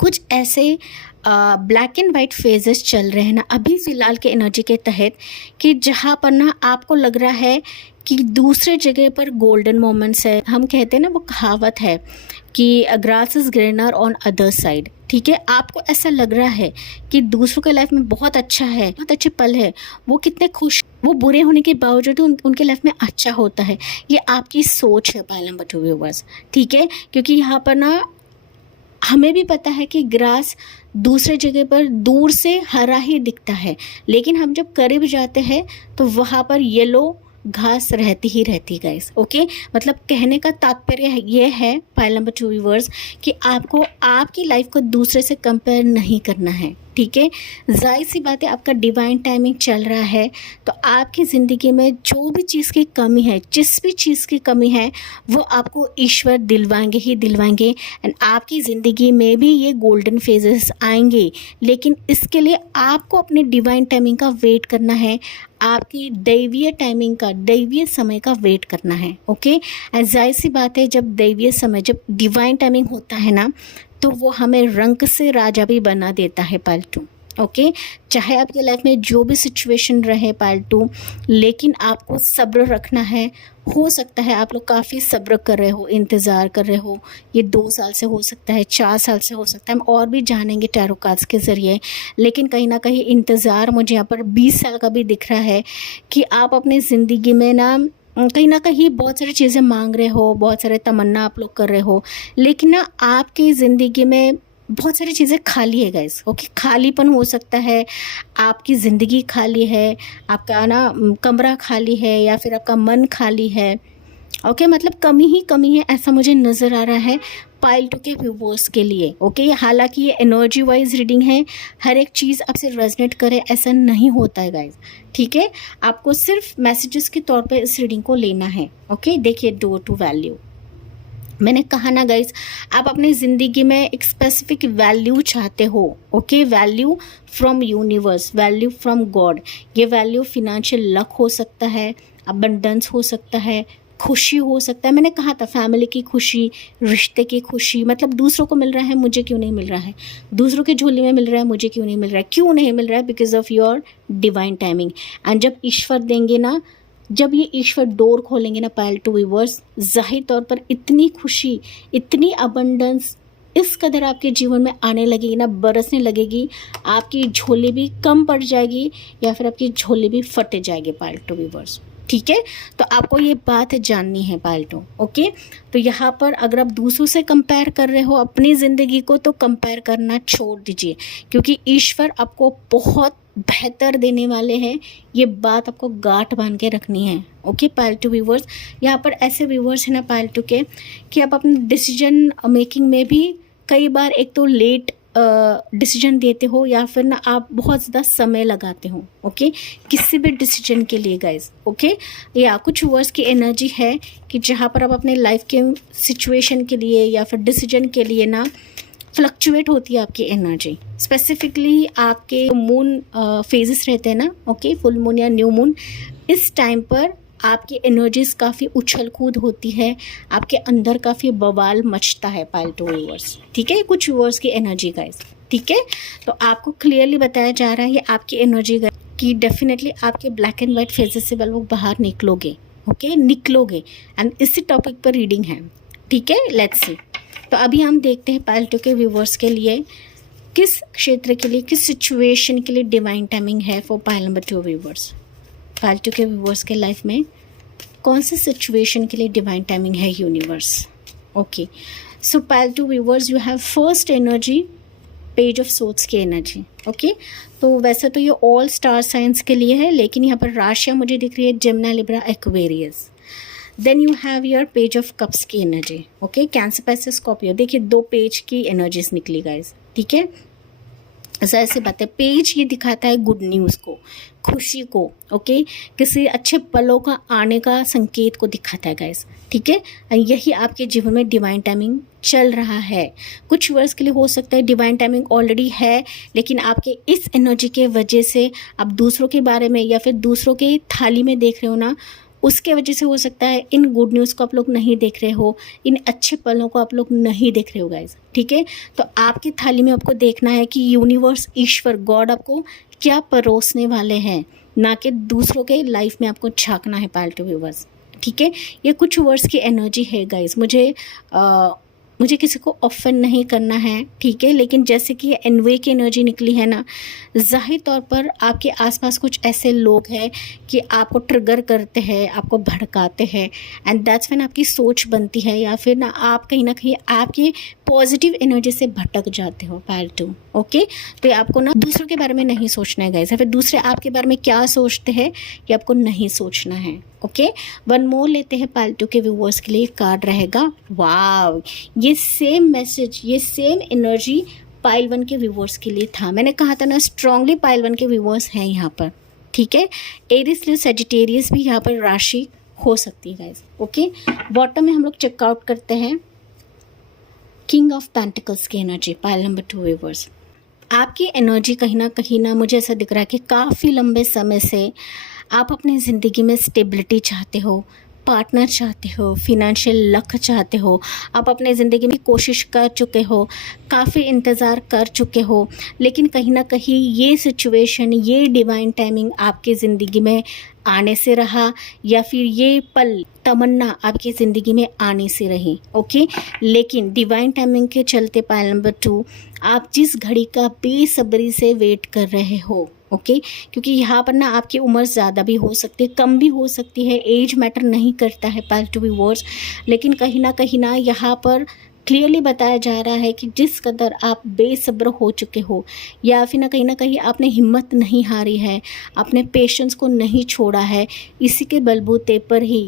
कुछ ऐसे ब्लैक एंड वाइट फेजेस चल रहे हैं ना अभी फ़िलहाल के एनर्जी के तहत, कि जहाँ पर ना आपको लग रहा है कि दूसरे जगह पर गोल्डन मोमेंट्स है। हम कहते हैं ना, वो कहावत है कि grass is greener on other side. ठीक है, आपको ऐसा लग रहा है कि दूसरों के लाइफ में बहुत अच्छा है, बहुत अच्छे पल है, वो कितने खुश, वो बुरे होने के बावजूद उनके लाइफ में अच्छा होता है। ये आपकी सोच है पाइल नंबर 2 व्यूवर्स। ठीक है, क्योंकि यहाँ पर ना हमें भी पता है कि ग्रास दूसरे जगह पर दूर से हरा ही दिखता है, लेकिन हम जब करीब जाते हैं तो वहाँ पर येलो घास रहती ही रहती गाइस। ओके, मतलब कहने का तात्पर्य ये है पाइल नंबर 2 व्यूवर्स कि आपको आपकी लाइफ को दूसरे से कंपेयर नहीं करना है। ठीक है, जाहिर सी बात है, आपका डिवाइन टाइमिंग चल रहा है, तो आपकी ज़िंदगी में जो भी चीज़ की कमी है, जिस भी चीज़ की कमी है, वो आपको ईश्वर दिलवाएंगे ही दिलवाएंगे। एंड आपकी ज़िंदगी में भी ये गोल्डन फेजेस आएंगे, लेकिन इसके लिए आपको अपने डिवाइन टाइमिंग का वेट करना है, आपकी दैवीय टाइमिंग का, दैवीय समय का वेट करना है। ओके, एंड जाहिर सी बात है, जब दैवीय समय, जब डिवाइन टाइमिंग होता है ना, तो वो हमें रंग से राजा भी बना देता है पाइल 2। ओके, चाहे आपकी लाइफ में जो भी सिचुएशन रहे पाइल 2, लेकिन आपको सब्र रखना है। हो सकता है आप लोग काफ़ी सब्र कर रहे हो, इंतज़ार कर रहे हो, ये 2 साल से हो सकता है, 4 साल से हो सकता है, हम और भी जानेंगे टैरो कार्ड्स के ज़रिए, लेकिन कहीं ना कहीं इंतज़ार मुझे यहाँ पर 20 साल का भी दिख रहा है कि आप अपनी ज़िंदगी में ना कहीं ना कहीं बहुत सारी चीज़ें मांग रहे हो, बहुत सारे तमन्ना आप लोग कर रहे हो, लेकिन ना आपकी ज़िंदगी में बहुत सारी चीज़ें खाली है गाइस। ओके, खालीपन हो सकता है, आपकी ज़िंदगी खाली है, आपका ना कमरा खाली है, या फिर आपका मन खाली है। ओके, मतलब कमी ही कमी है, ऐसा मुझे नज़र आ रहा है पाइल 2 के व्यूवर्स के लिए। ओके, हालांकि ये एनर्जी वाइज रीडिंग है, हर एक चीज़ आपसे रेजोनेट करे ऐसा नहीं होता है गाइस। ठीक है, आपको सिर्फ मैसेजेस के तौर पे इस रीडिंग को लेना है। ओके, देखिए, डोर टू वैल्यू, मैंने कहा ना गाइस, आप अपनी ज़िंदगी में एक स्पेसिफिक वैल्यू चाहते हो। Okay, value from universe, value from God. ये वैल्यू फिनेंशियल लक हो सकता है, अबंडेंस हो सकता है, खुशी हो सकता है। मैंने कहा था फैमिली की खुशी, रिश्ते की खुशी, मतलब दूसरों को मिल रहा है, मुझे क्यों नहीं मिल रहा है, दूसरों के झोली में मिल रहा है, मुझे क्यों नहीं मिल रहा है, क्यों नहीं मिल रहा है, because of your divine timing. And जब ईश्वर देंगे ना, जब ये ईश्वर डोर खोलेंगे ना पाइल 2 व्यूवर्स, जाहिर तौर पर इतनी खुशी, इतनी अबंडेंस इस कदर आपके जीवन में आने लगेगी ना, बरसने लगेगी, आपकी झोली भी कम पड़ जाएगी या फिर आपकी झोली भी फट जाएगी पालतू व्यूअर्स। ठीक है, तो आपको ये बात जाननी है पालतू। ओके, तो यहाँ पर अगर आप दूसरों से कंपेयर कर रहे हो अपनी ज़िंदगी को, तो कंपेयर करना छोड़ दीजिए, क्योंकि ईश्वर आपको बहुत बेहतर देने वाले हैं। ये बात आपको गांठ बांध के रखनी है। ओके पालतू व्यूअर्स, यहाँ पर ऐसे व्यूअर्स हैं ना पालतू के, कि आप अपने डिसीजन मेकिंग में भी कई बार एक तो लेट डिसीजन देते हो, या फिर ना आप बहुत ज़्यादा समय लगाते हो। ओके, किसी भी डिसीजन के लिए गाइज। ओके, या कुछ वर्ड्स की एनर्जी है कि जहाँ पर आप अपने लाइफ के सिचुएशन के लिए या फिर डिसीजन के लिए ना फ्लक्चुएट होती है आपकी एनर्जी। स्पेसिफिकली आपके मून फेजेस रहते हैं ना, ओके, फुल मून या न्यू मून, इस टाइम पर आपकी एनर्जीज काफ़ी उछल कूद होती है, आपके अंदर काफ़ी बवाल मचता है पालतू व्यूअर्स। ठीक है, कुछ व्यूअर्स की एनर्जी गाइस। ठीक है, तो आपको क्लियरली बताया जा रहा है ये आपकी एनर्जी कि डेफिनेटली आपके ब्लैक एंड वाइट फेजेस से लोग बाहर निकलोगे। ओके, निकलोगे, एंड इसी टॉपिक पर रीडिंग है। ठीक है, लेट्स सी। तो अभी हम देखते हैं पालतू के व्यूअर्स के लिए किस क्षेत्र के लिए, किस सिचुएशन के लिए डिवाइन टाइमिंग है फॉर पाइल नंबर 2 व्यूअर्स। पालतू के व्यूअर्स के लाइफ में कौन से सिचुएशन के लिए डिवाइन टाइमिंग है यूनिवर्स। ओके, सो पालतू viewers, you have first energy page of swords की एनर्जी। ओके, तो वैसे तो ये ऑल स्टार साइंस के लिए है, लेकिन यहाँ पर राशियाँ मुझे दिख रही है Gemini, Libra, Aquarius. Then you have your page of cups की energy. Okay, Cancer, Pisces, Scorpio. देखिए 2 पेज की एनर्जीज निकली गाइस। ठीक है, ऐसी बात है, पेज ये दिखाता है गुड न्यूज़ को, खुशी को। ओके, किसी अच्छे पलों का आने का संकेत को दिखाता है गाइस। ठीक है, यही आपके जीवन में डिवाइन टाइमिंग चल रहा है। कुछ वर्ष के लिए हो सकता है डिवाइन टाइमिंग ऑलरेडी है, लेकिन आपके इस एनर्जी के वजह से आप दूसरों के बारे में या फिर दूसरों के थाली में देख रहे हो ना, उसके वजह से हो सकता है इन गुड न्यूज़ को आप लोग नहीं देख रहे हो, इन अच्छे पलों को आप लोग नहीं देख रहे हो गाइज। ठीक है, तो आपकी थाली में आपको देखना है कि यूनिवर्स, ईश्वर, गॉड आपको क्या परोसने वाले हैं, ना कि दूसरों के लाइफ में आपको झांकना है पालतू व्यूअर्स। ठीक है, ये कुछ वर्ड्स की एनर्जी है गाइज। मुझे किसी को ऑफेंड नहीं करना है, ठीक है, लेकिन जैसे कि एनवे की एनर्जी निकली है ना, ज़ाहिर तौर पर आपके आसपास कुछ ऐसे लोग हैं कि आपको ट्रिगर करते हैं, आपको भड़काते हैं, एंड दैट्स व्हेन आपकी सोच बनती है, या फिर ना आप कहीं ना कहीं आपके पॉजिटिव एनर्जी से भटक जाते हो पालतू। ओके, तो ये आपको ना दूसरों के बारे में नहीं सोचना है गाइस, या फिर दूसरे आपके बारे में क्या सोचते हैं ये आपको नहीं सोचना है। ओके, वन मोर लेते हैं पालतू के व्यूअर्स के लिए। कार्ड रहेगा, वाव, ये सेम मैसेज, ये सेम एनर्जी पाइल 1 के व्यूअर्स के लिए था। मैंने कहा था ना, स्ट्रांगली पाइल 1 के व्यूअर्स हैं यहाँ पर। ठीक है, एरिस, लियो, सजिटेरियस भी यहाँ पर राशि हो सकती है गाइस। ओके, बॉटम में हम लोग चेकआउट करते हैं किंग ऑफ पेंटिकल्स की एनर्जी, पाइल नंबर 2 व्यूअर्स। आपकी एनर्जी कहीं ना मुझे ऐसा दिख रहा है कि काफ़ी लंबे समय से आप अपनी ज़िंदगी में स्टेबिलिटी चाहते हो, पार्टनर चाहते हो, फिनेंशियल लक चाहते हो, आप अपने ज़िंदगी में कोशिश कर चुके हो, काफ़ी इंतज़ार कर चुके हो, लेकिन कहीं ना कहीं ये सिचुएशन, ये डिवाइन टाइमिंग आपकी ज़िंदगी में आने से रहा, या फिर ये पल, तमन्ना आपकी ज़िंदगी में आने से रही। ओके, लेकिन डिवाइन टाइमिंग के चलते पाइल नंबर 2, आप जिस घड़ी का बेसब्री से वेट कर रहे हो, ओके, क्योंकि यहाँ पर ना आपकी उम्र ज़्यादा भी हो सकती है, कम भी हो सकती है, एज मैटर नहीं करता है पाइल टू व्यूअर्स, लेकिन कहीं ना यहाँ पर क्लियरली बताया जा रहा है कि जिस कदर आप बेसब्र हो चुके हो, या फिर ना कहीं आपने हिम्मत नहीं हारी है, आपने पेशेंस को नहीं छोड़ा है, इसी के बलबूते पर ही,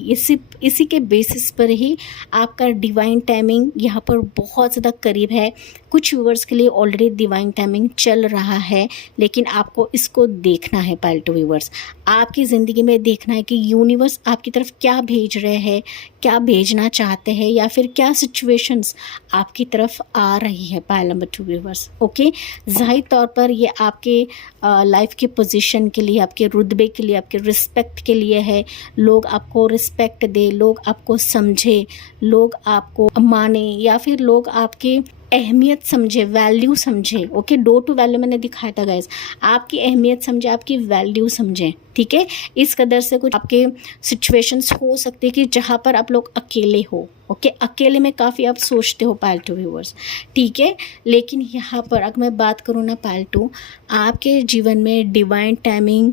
इसी के बेसिस पर ही आपका डिवाइन टाइमिंग यहाँ पर बहुत ज़्यादा करीब है। कुछ व्यूअर्स के लिए ऑलरेडी डिवाइन टाइमिंग चल रहा है, लेकिन आपको इसको देखना है पाइल टू व्यूअर्स, आपकी ज़िंदगी में देखना है कि यूनिवर्स आपकी तरफ क्या भेज रहे हैं, क्या भेजना चाहते हैं, या फिर क्या सिचुएशंस आपकी तरफ आ रही है पाइल नंबर 2 व्यूअर्स। ओके, ज़ाहिर तौर पर ये आपके लाइफ के पोजीशन के लिए, आपके रुतबे के लिए, आपके रिस्पेक्ट के लिए है। लोग आपको रिस्पेक्ट दे, लोग आपको समझे, लोग आपको माने, या फिर लोग आपके अहमियत समझे, वैल्यू समझे। ओके, डो टू वैल्यू मैंने दिखाया था गाइस, आपकी अहमियत समझे, आपकी वैल्यू समझे। ठीक है, इस कदर से कुछ आपके सिचुएशंस हो सकती है कि जहाँ पर आप लोग अकेले हो। ओके, अकेले में काफ़ी आप सोचते हो पालतू व्यूअर्स। ठीक है, लेकिन यहाँ पर अगर मैं बात करूँ ना पालतू, आपके जीवन में डिवाइन टाइमिंग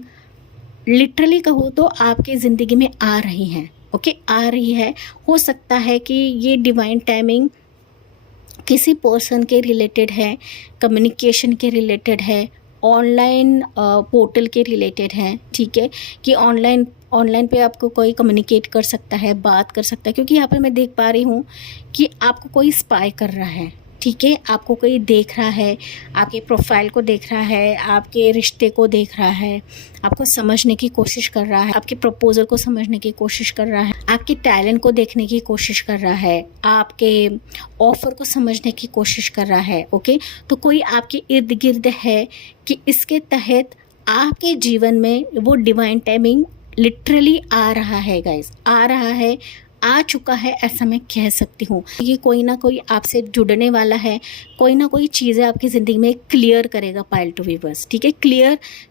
लिटरली कहो तो आपकी ज़िंदगी में आ रही हैं। ओके, आ रही है। हो सकता है कि ये डिवाइन टाइमिंग किसी पर्सन के रिलेटेड है, कम्युनिकेशन के रिलेटेड है, ऑनलाइन पोर्टल के रिलेटेड है। ठीक है, कि ऑनलाइन पे आपको कोई कम्युनिकेट कर सकता है, बात कर सकता है, क्योंकि यहाँ पर मैं देख पा रही हूँ कि आपको कोई स्पाई कर रहा है। ठीक है, आपको कोई देख रहा है, आपके प्रोफाइल को देख रहा है, आपके रिश्ते को देख रहा है, आपको समझने की कोशिश कर रहा है, आपके प्रपोजल को समझने की कोशिश कर रहा है, आपके टैलेंट को देखने की कोशिश कर रहा है, आपके ऑफ़र को समझने की कोशिश कर रहा है। ओके, तो कोई आपके इर्द गिर्द है कि इसके तहत आपके जीवन में वो डिवाइन टाइमिंग लिटरली आ रहा है गाइस, आ रहा है, आ चुका है, ऐसा मैं कह सकती हूँ। ये कोई ना कोई आपसे जुड़ने वाला है, कोई ना कोई चीज़ें आपकी ज़िंदगी में क्लियर करेगा पाइल टू वीवर्स। ठीक है,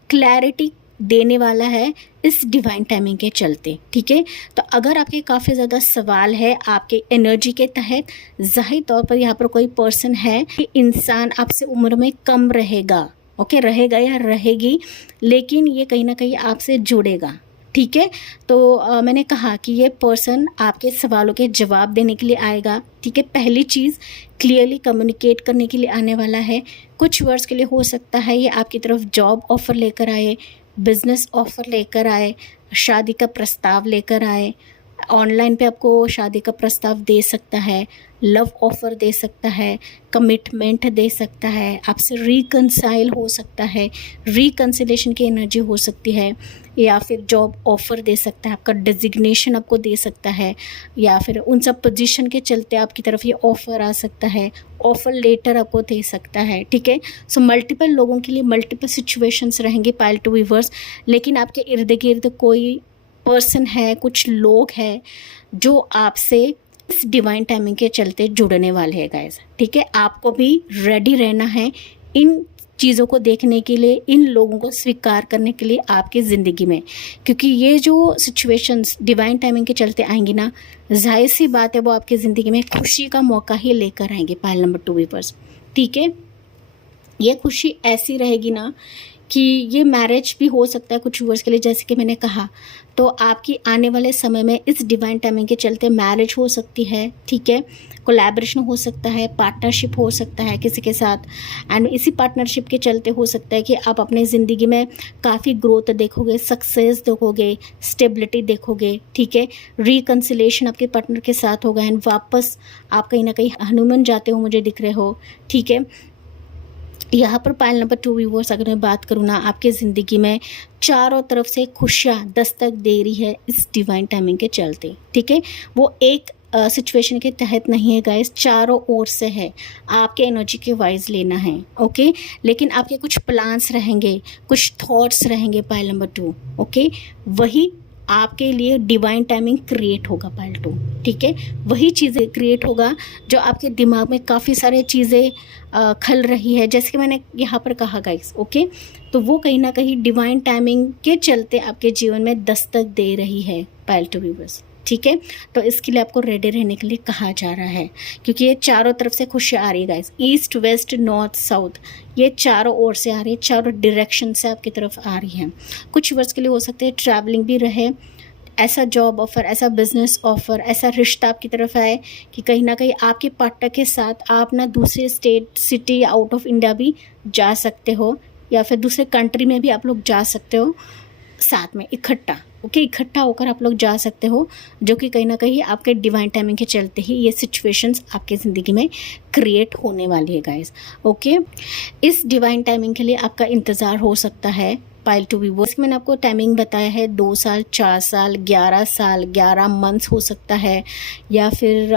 क्लैरिटी देने वाला है इस डिवाइन टाइमिंग के चलते। ठीक है, तो अगर आपके काफ़ी ज़्यादा सवाल है आपके एनर्जी के तहत, ज़ाहिर तौर पर यहाँ पर कोई पर्सन है कि इंसान आपसे उम्र में कम रहेगा। ओके, रहेगा या रहेगी, लेकिन ये कहीं ना कहीं आपसे जुड़ेगा। ठीक है, तो मैंने कहा कि ये पर्सन आपके सवालों के जवाब देने के लिए आएगा। ठीक है, पहली चीज़ क्लियरली कम्युनिकेट करने के लिए आने वाला है। कुछ वर्ड्स के लिए हो सकता है ये आपकी तरफ जॉब ऑफ़र लेकर आए, बिज़नेस ऑफ़र लेकर आए, शादी का प्रस्ताव लेकर आए। ऑनलाइन पे आपको शादी का प्रस्ताव दे सकता है, लव ऑफ़र दे सकता है, कमिटमेंट दे सकता है, आपसे रिकंसाइल हो सकता है, रिकंसिलेशन की एनर्जी हो सकती है, या फिर जॉब ऑफ़र दे सकता है, आपका डेजिग्नेशन आपको दे सकता है, या फिर उन सब पोजीशन के चलते आपकी तरफ ये ऑफ़र आ सकता है, ऑफ़र लेटर आपको दे सकता है। ठीक है, सो मल्टीपल लोगों के लिए मल्टीपल सिचुएशंस रहेंगे पाइल टू वीवर्स, लेकिन आपके इर्द गिर्द कोई पर्सन है, कुछ लोग हैं जो आपसे इस डिवाइन टाइमिंग के चलते जुड़ने वाले हैं गाइस। ठीक है, आपको भी रेडी रहना है इन चीज़ों को देखने के लिए, इन लोगों को स्वीकार करने के लिए आपकी ज़िंदगी में, क्योंकि ये जो सिचुएशंस डिवाइन टाइमिंग के चलते आएंगी ना, जाहिर सी बात है वो आपकी ज़िंदगी में खुशी का मौका ही लेकर आएंगे पाइल नंबर 2 वीवर्स। ठीक है, ये खुशी ऐसी रहेगी ना कि ये मैरिज भी हो सकता है कुछ व्यूअर्स के लिए, जैसे कि मैंने कहा। तो आपकी आने वाले समय में इस डिवाइन टाइमिंग के चलते मैरिज हो सकती है। ठीक है, कोलैबोरेशन हो सकता है, पार्टनरशिप हो सकता है किसी के साथ, एंड इसी पार्टनरशिप के चलते हो सकता है कि आप अपने ज़िंदगी में काफ़ी ग्रोथ देखोगे, सक्सेस देखोगे, स्टेबिलिटी देखोगे। ठीक है, रिकंसिलेशन आपके पार्टनर के साथ होगा, एंड वापस आप कहीं ना कहीं हनीमून जाते हो मुझे दिख रहे हो। ठीक है, यहाँ पर पाइल नंबर 2 व्यूअर्स अगर मैं बात करूँ ना, आपके ज़िंदगी में चारों तरफ से खुशियाँ दस्तक दे रही है इस डिवाइन टाइमिंग के चलते। ठीक है, वो एक सिचुएशन के तहत नहीं है गाइस, चारों ओर से है, आपके एनर्जी के वाइज लेना है। ओके, लेकिन आपके कुछ प्लान्स रहेंगे, कुछ थॉट्स रहेंगे पाइल नंबर 2। ओके, वही आपके लिए डिवाइन टाइमिंग क्रिएट होगा पाइल 2। ठीक है, वही चीज़ें क्रिएट होगा जो आपके दिमाग में काफ़ी सारे चीज़ें खल रही है, जैसे कि मैंने यहाँ पर कहा गाइस। ओके, तो वो कहीं ना कहीं डिवाइन टाइमिंग के चलते आपके जीवन में दस्तक दे रही है पाइल 2 व्यूअर्स। ठीक है, तो इसके लिए आपको रेडी रहने के लिए कहा जा रहा है, क्योंकि ये चारों तरफ से खुशियाँ आ रही है guys, east west north south, ये चारों ओर से आ रही है, चारों डायरेक्शन से आपकी तरफ आ रही है। कुछ वर्ष के लिए हो सकते हैं ट्रैवलिंग भी रहे, ऐसा जॉब ऑफ़र, ऐसा बिजनेस ऑफ़र, ऐसा रिश्ता आपकी तरफ आए कि कहीं ना कहीं आपके पार्टनर के साथ आप ना दूसरे स्टेट, सिटी या आउट ऑफ इंडिया भी जा सकते हो, या फिर दूसरे कंट्री में भी आप लोग जा सकते हो साथ में इकट्ठा। ओके, इकट्ठा होकर आप लोग जा सकते हो, जो कि कहीं ना कहीं आपके डिवाइन टाइमिंग के चलते ही ये सिचुएशंस आपके ज़िंदगी में क्रिएट होने वाली है गाइस। ओके, इस डिवाइन टाइमिंग के लिए आपका इंतज़ार हो सकता है पाइल टू व्यूअर्स। मैंने आपको टाइमिंग बताया है 2 साल, 4 साल, 11 साल, 11 मंथ्स हो सकता है, या फिर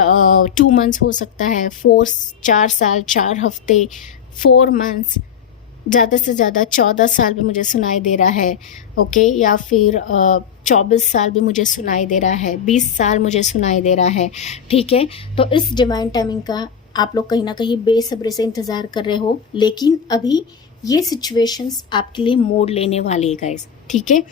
2 मंथ्स हो सकता है, 4 साल, 4 हफ्ते, 4 मंथ्स, ज़्यादा से ज़्यादा 14 साल भी मुझे सुनाई दे रहा है। ओके, या फिर 24 साल भी मुझे सुनाई दे रहा है, 20 साल मुझे सुनाई दे रहा है। ठीक है, तो इस डिवाइन टाइमिंग का आप लोग कहीं ना कहीं बेसब्री से इंतज़ार कर रहे हो, लेकिन अभी ये सिचुएशंस आपके लिए मोड़ लेने वाली है गाइस, ठीक है।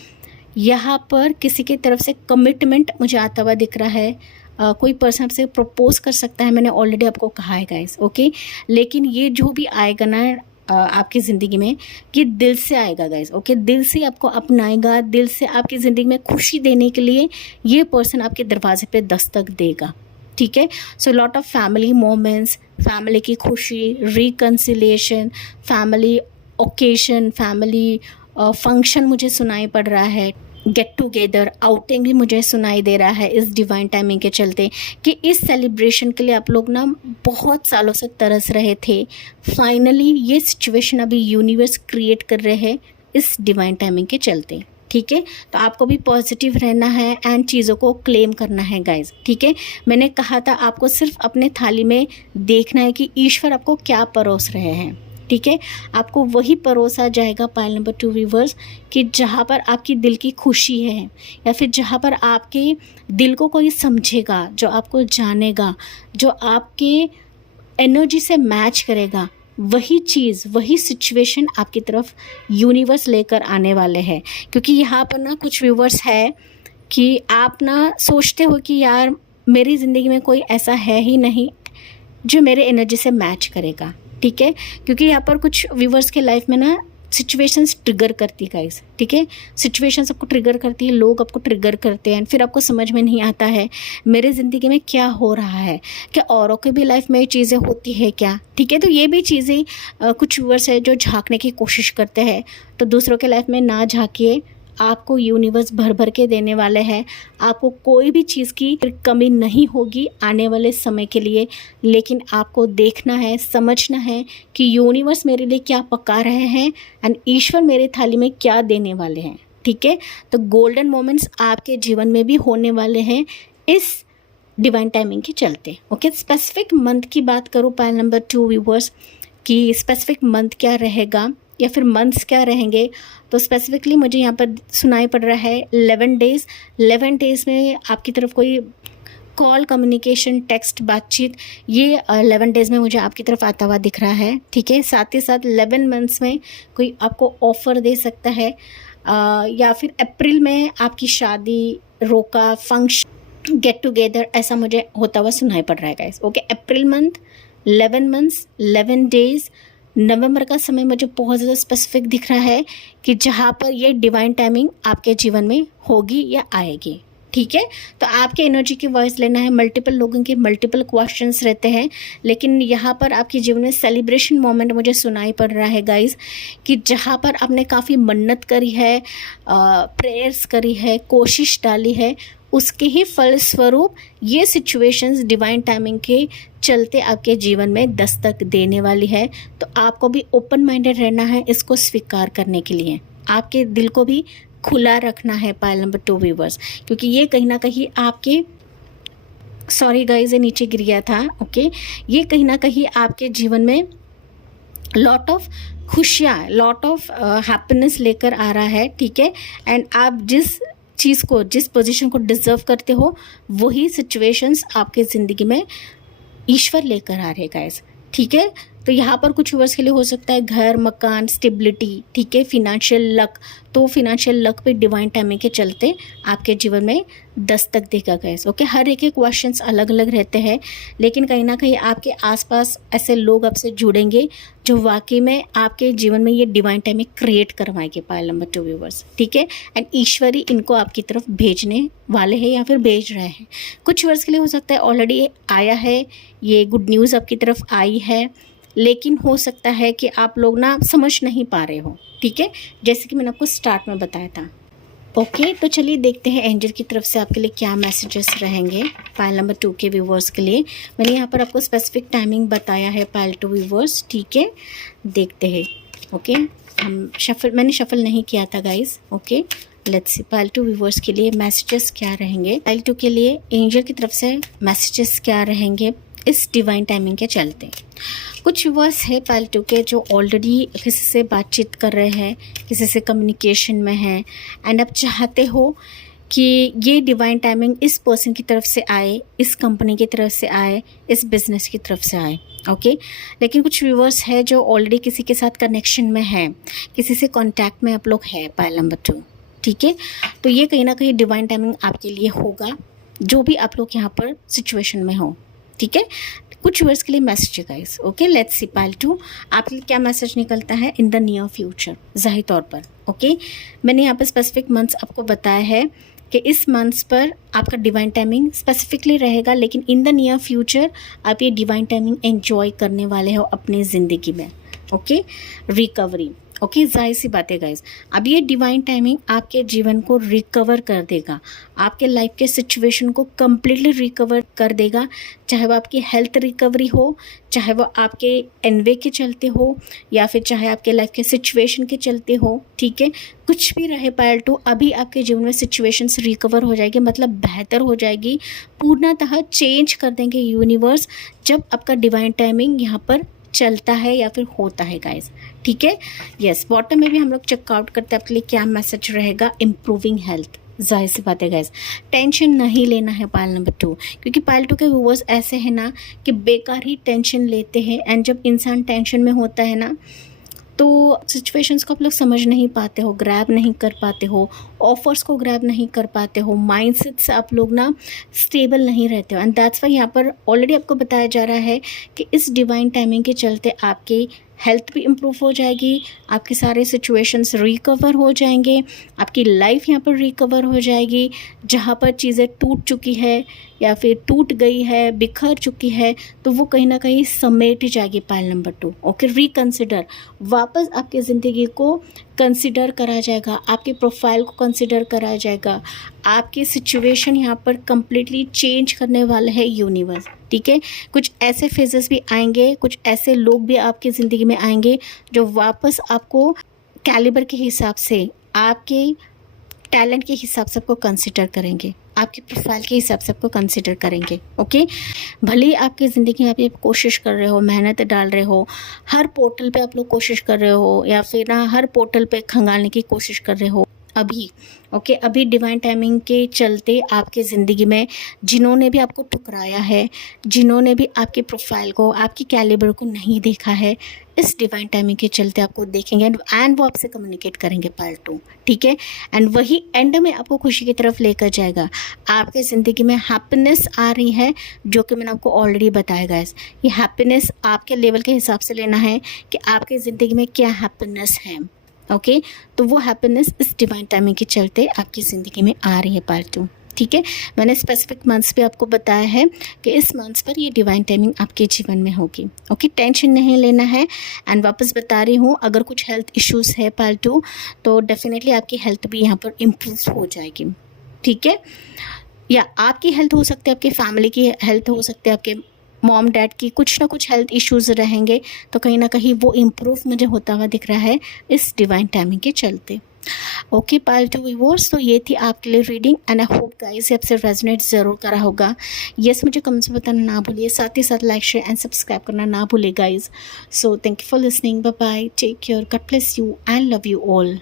यहाँ पर किसी की तरफ से कमिटमेंट मुझे आता हुआ दिख रहा है। कोई पर्सन आपसे प्रपोज कर सकता है, मैंने ऑलरेडी आपको कहा है गाइस, ओके। लेकिन ये जो भी आएगा ना आपकी ज़िंदगी में, ये दिल से आएगा गाइस, ओके। दिल से आपको अपनाएगा, दिल से आपकी ज़िंदगी में खुशी देने के लिए ये पर्सन आपके दरवाजे पे दस्तक देगा, ठीक है। So lot of family moments, family की खुशी, reconciliation, family occasion, family function मुझे सुनाई पड़ रहा है, गेट टुगेदर, आउटिंग भी मुझे सुनाई दे रहा है इस डिवाइन टाइमिंग के चलते, कि इस सेलिब्रेशन के लिए आप लोग ना बहुत सालों से तरस रहे थे। फाइनली ये सिचुएशन अभी यूनिवर्स क्रिएट कर रहे हैं इस डिवाइन टाइमिंग के चलते, ठीक है। तो आपको भी पॉजिटिव रहना है एंड चीज़ों को क्लेम करना है गाइज, ठीक है। मैंने कहा था आपको सिर्फ अपने थाली में देखना है कि ईश्वर आपको क्या परोस रहे हैं, ठीक है। आपको वही परोसा जाएगा पाइल नंबर 2 व्यूअर्स, कि जहाँ पर आपकी दिल की खुशी है या फिर जहाँ पर आपके दिल को कोई समझेगा, जो आपको जानेगा, जो आपके एनर्जी से मैच करेगा, वही चीज़, वही सिचुएशन आपकी तरफ यूनिवर्स लेकर आने वाले हैं। क्योंकि यहाँ पर ना कुछ व्यूअर्स है कि आप ना सोचते हो कि यार मेरी ज़िंदगी में कोई ऐसा है ही नहीं जो मेरे एनर्जी से मैच करेगा, ठीक है। क्योंकि यहाँ पर कुछ व्यूवर्स के लाइफ में ना सिचुएशंस ट्रिगर करती है गाइस, ठीक है। सिचुएशंस आपको ट्रिगर करती है, लोग आपको ट्रिगर करते हैं, फिर आपको समझ में नहीं आता है मेरे ज़िंदगी में क्या हो रहा है, क्या औरों के भी लाइफ में ये चीज़ें होती है क्या, ठीक है। तो ये भी चीज़ें कुछ व्यूवर्स है जो झांकने की कोशिश करते हैं। तो दूसरों के लाइफ में ना झांकिए, आपको यूनिवर्स भर भर के देने वाले हैं। आपको कोई भी चीज़ की कमी नहीं होगी आने वाले समय के लिए, लेकिन आपको देखना है, समझना है कि यूनिवर्स मेरे लिए क्या पका रहे हैं एंड ईश्वर मेरे थाली में क्या देने वाले हैं, ठीक है। तो गोल्डन मोमेंट्स आपके जीवन में भी होने वाले हैं इस डिवाइन टाइमिंग के चलते, ओके। स्पेसिफिक मंथ की बात करूँ पाइल नंबर 2 व्यूअर्स, कि स्पेसिफिक मंथ क्या रहेगा या फिर मंथ्स क्या रहेंगे, तो स्पेसिफिकली मुझे यहाँ पर सुनाई पड़ रहा है 11 डेज़। 11 डेज़ में आपकी तरफ कोई कॉल, कम्युनिकेशन, टेक्स्ट, बातचीत, ये 11 डेज़ में मुझे आपकी तरफ आता हुआ दिख रहा है, ठीक है। साथ ही साथ 11 मंथ्स में कोई आपको ऑफ़र दे सकता है, या फिर अप्रैल में आपकी शादी, रोका, फंक्शन, गेट टुगेदर, ऐसा मुझे होता हुआ सुनाई पड़ रहा है guys, okay. April month, 11 months, 11 days. नवंबर का समय मुझे बहुत ज़्यादा स्पेसिफिक दिख रहा है कि जहाँ पर ये डिवाइन टाइमिंग आपके जीवन में होगी या आएगी, ठीक है। तो आपके एनर्जी की वॉइस लेना है। मल्टीपल लोगों के मल्टीपल क्वेश्चंस रहते हैं, लेकिन यहाँ पर आपके जीवन में सेलिब्रेशन मोमेंट मुझे सुनाई पड़ रहा है गाइस, कि जहाँ पर आपने काफ़ी मन्नत करी है, प्रेयर्स करी है, कोशिश डाली है, उसके ही फलस्वरूप ये सिचुएशंस डिवाइन टाइमिंग के चलते आपके जीवन में दस्तक देने वाली है। तो आपको भी ओपन माइंडेड रहना है इसको स्वीकार करने के लिए। आपके दिल को भी खुला रखना है पाइल नंबर 2 व्यूअर्स, क्योंकि ये कहीं ना कहीं आपके, सॉरी गाइस ये नीचे गिर गया था, ओके। ये कहीं ना कहीं आपके जीवन में लॉट ऑफ खुशियाँ, लॉट ऑफ हैप्पीनेस लेकर आ रहा है, ठीक है। एंड आप जिस चीज़ को, जिस पोजीशन को डिज़र्व करते हो, वही सिचुएशंस आपके ज़िंदगी में ईश्वर लेकर आ रहे गाइस, ठीक है। तो यहाँ पर कुछ वर्ष के लिए हो सकता है घर, मकान, स्टेबिलिटी, ठीक है, फिनेंशियल लक। तो फिनेंशियल लक पे डिवाइन टाइमिंग के चलते आपके जीवन में दस्तक देगा गाइस, ओके। हर एक के क्वेश्चंस अलग अलग रहते हैं, लेकिन कहीं ना कहीं आपके आसपास ऐसे लोग आपसे जुड़ेंगे जो वाकई में आपके जीवन में ये डिवाइन टाइमिंग क्रिएट करवाएंगे पाइल नंबर 2 व्यूअर्स, ठीक है। एंड ईश्वरी इनको आपकी तरफ भेजने वाले हैं या फिर भेज रहे हैं। कुछ वर्ष के लिए हो सकता है ऑलरेडी आया है, ये गुड न्यूज़ आपकी तरफ आई है, लेकिन हो सकता है कि आप लोग ना समझ नहीं पा रहे हो, ठीक है, जैसे कि मैंने आपको स्टार्ट में बताया था, ओके। तो चलिए देखते हैं एंजल की तरफ से आपके लिए क्या मैसेजेस रहेंगे पाइल नंबर 2 के व्यूवर्स के लिए। मैंने यहाँ पर आपको स्पेसिफिक टाइमिंग बताया है पाइल 2 व्यूवर्स, ठीक है। देखते हैं, ओके। मैंने शफल नहीं किया था guys, okay. Let's see pile 2 viewers के लिए मैसेजेस क्या रहेंगे, पाइल 2 के लिए एंजल की तरफ से मैसेजेस क्या रहेंगे इस डिवाइन टाइमिंग के चलते। कुछ व्यूअर्स है पाइल 2 के जो ऑलरेडी किसी से बातचीत कर रहे हैं, किसी से कम्युनिकेशन में हैं, एंड आप चाहते हो कि ये डिवाइन टाइमिंग इस पर्सन की तरफ से आए, इस कंपनी की तरफ से आए, इस बिज़नेस की तरफ से आए। ओके, लेकिन कुछ व्यूअर्स है जो ऑलरेडी किसी के साथ कनेक्शन में है, किसी से कॉन्टैक्ट में आप लोग है, पाइल नंबर 2। ठीक है, तो ये कहीं ना कहीं डिवाइन टाइमिंग आपके लिए होगा, जो भी आप लोग यहाँ पर सिचुएशन में हो। ठीक है, कुछ व्यूअर्स के लिए मैसेज है guys. Okay, let's see pile 2 आपके लिए क्या मैसेज निकलता है इन द नियर फ्यूचर, ज़ाहिर तौर पर। ओके, मैंने यहाँ पर स्पेसिफिक मंथ्स आपको बताया है कि इस मंथ्स पर आपका डिवाइन टाइमिंग स्पेसिफिकली रहेगा, लेकिन इन द नियर फ्यूचर आप ये डिवाइन टाइमिंग एंजॉय करने वाले हो अपनी ज़िंदगी में। Okay, recovery. ओके, जाहिर सी बात है गाइज, अब ये डिवाइन टाइमिंग आपके जीवन को रिकवर कर देगा, आपके लाइफ के सिचुएशन को कम्प्लीटली रिकवर कर देगा, चाहे वो आपकी हेल्थ रिकवरी हो, चाहे वो आपके एनवे के चलते हो, या फिर चाहे आपके लाइफ के सिचुएशन के चलते हो। ठीक है, कुछ भी रहे पाइल 2, अभी आपके जीवन में सिचुएशंस रिकवर हो जाएगी, मतलब बेहतर हो जाएगी, पूर्णतः चेंज कर देंगे यूनिवर्स जब आपका डिवाइन टाइमिंग यहाँ पर चलता है या फिर होता है गाइस। ठीक है, यस, बॉटम में भी हम लोग चेकआउट करते हैं आपके लिए क्या मैसेज रहेगा, इम्प्रूविंग हेल्थ। जाहिर सी बात है गाइस, टेंशन नहीं लेना है पाइल नंबर 2, क्योंकि पाइल 2 के व्यूअर्स ऐसे हैं ना कि बेकार ही टेंशन लेते हैं, एंड जब इंसान टेंशन में होता है ना तो सिचुएशंस को आप लोग समझ नहीं पाते हो, ग्रैब नहीं कर पाते हो, ऑफर्स को ग्रैब नहीं कर पाते हो, माइंडसेट से आप लोग ना स्टेबल नहीं रहते हो। एंड दैट्स वाई यहाँ पर ऑलरेडी आपको बताया जा रहा है कि इस डिवाइन टाइमिंग के चलते आपकी हेल्थ भी इम्प्रूव हो जाएगी, आपके सारे सिचुएशंस रिकवर हो जाएंगे, आपकी लाइफ यहाँ पर रिकवर हो जाएगी। जहाँ पर चीज़ें टूट चुकी है या फिर टूट गई है, बिखर चुकी है, तो वो कहीं ना कहीं समेट जाएगी पाइल नंबर 2। ओके, रिकंसिडर, वापस आपकी ज़िंदगी को कंसिडर करा जाएगा, आपके प्रोफाइल को कंसिडर करा जाएगा, आपकी सिचुएशन यहाँ पर कम्प्लीटली चेंज करने वाला है यूनिवर्स। ठीक है, कुछ ऐसे फेजेस भी आएंगे, कुछ ऐसे लोग भी आपकी ज़िंदगी में आएंगे जो वापस आपको कैलिबर के हिसाब से, आपके टैलेंट के हिसाब से आपको कंसिडर करेंगे, आपकी प्रोफाइल के हिसाब से आपको कंसिडर करेंगे। ओके, भले ही आपकी ज़िंदगी में आप ये कोशिश कर रहे हो, मेहनत डाल रहे हो, हर पोर्टल पे आप लोग कोशिश कर रहे हो, या फिर ना हर पोर्टल पे खंगालने की कोशिश कर रहे हो अभी। ओके, अभी डिवाइन टाइमिंग के चलते आपके ज़िंदगी में जिन्होंने भी आपको ठुकराया है, जिन्होंने भी आपके प्रोफाइल को, आपकी कैलिबर को नहीं देखा है, इस डिवाइन टाइमिंग के चलते आपको देखेंगे एंड वो आपसे कम्युनिकेट करेंगे पार्ट 2। ठीक है, एंड वही एंड में आपको खुशी की तरफ लेकर जाएगा। आपके ज़िंदगी में हैप्पीनेस आ रही है, जो कि मैंने आपको ऑलरेडी बताया गाइस। ये हैप्पीनेस आपके लेवल के हिसाब से लेना है कि आपकी ज़िंदगी में क्या हैप्पीनेस है। ओके, तो वो हैप्पीनेस इस डिवाइन टाइमिंग के चलते आपकी ज़िंदगी में आ रही है पार्ट 2। ठीक है, मैंने स्पेसिफिक मंथ्स पे आपको बताया है कि इस मंथ्स पर ये डिवाइन टाइमिंग आपके जीवन में होगी। ओके, टेंशन नहीं लेना है। एंड वापस बता रही हूँ, अगर कुछ हेल्थ इश्यूज़ है पार्ट 2, तो डेफिनेटली आपकी हेल्थ भी यहाँ पर इम्प्रूव हो जाएगी। ठीक है, या आपकी हेल्थ हो सकती है, आपकी फैमिली की हेल्थ हो सकती है, आपके मॉम डैड की कुछ ना कुछ हेल्थ इश्यूज़ रहेंगे, तो कहीं ना कहीं वो इम्प्रूव मुझे होता हुआ दिख रहा है इस डिवाइन टाइमिंग के चलते। ओके पाइल 2 व्यूअर्स, तो ये थी आपके लिए reading, and I hope guys ये आपसे रेजोनेट ज़रूर करा होगा। यस, मुझे कमेंट्स में बताना ना भूलिए, साथ ही साथ लाइक शेयर एंड सब्सक्राइब करना ना भूलिए guys. So thank you for listening, bye bye, take care, God bless you and love you all.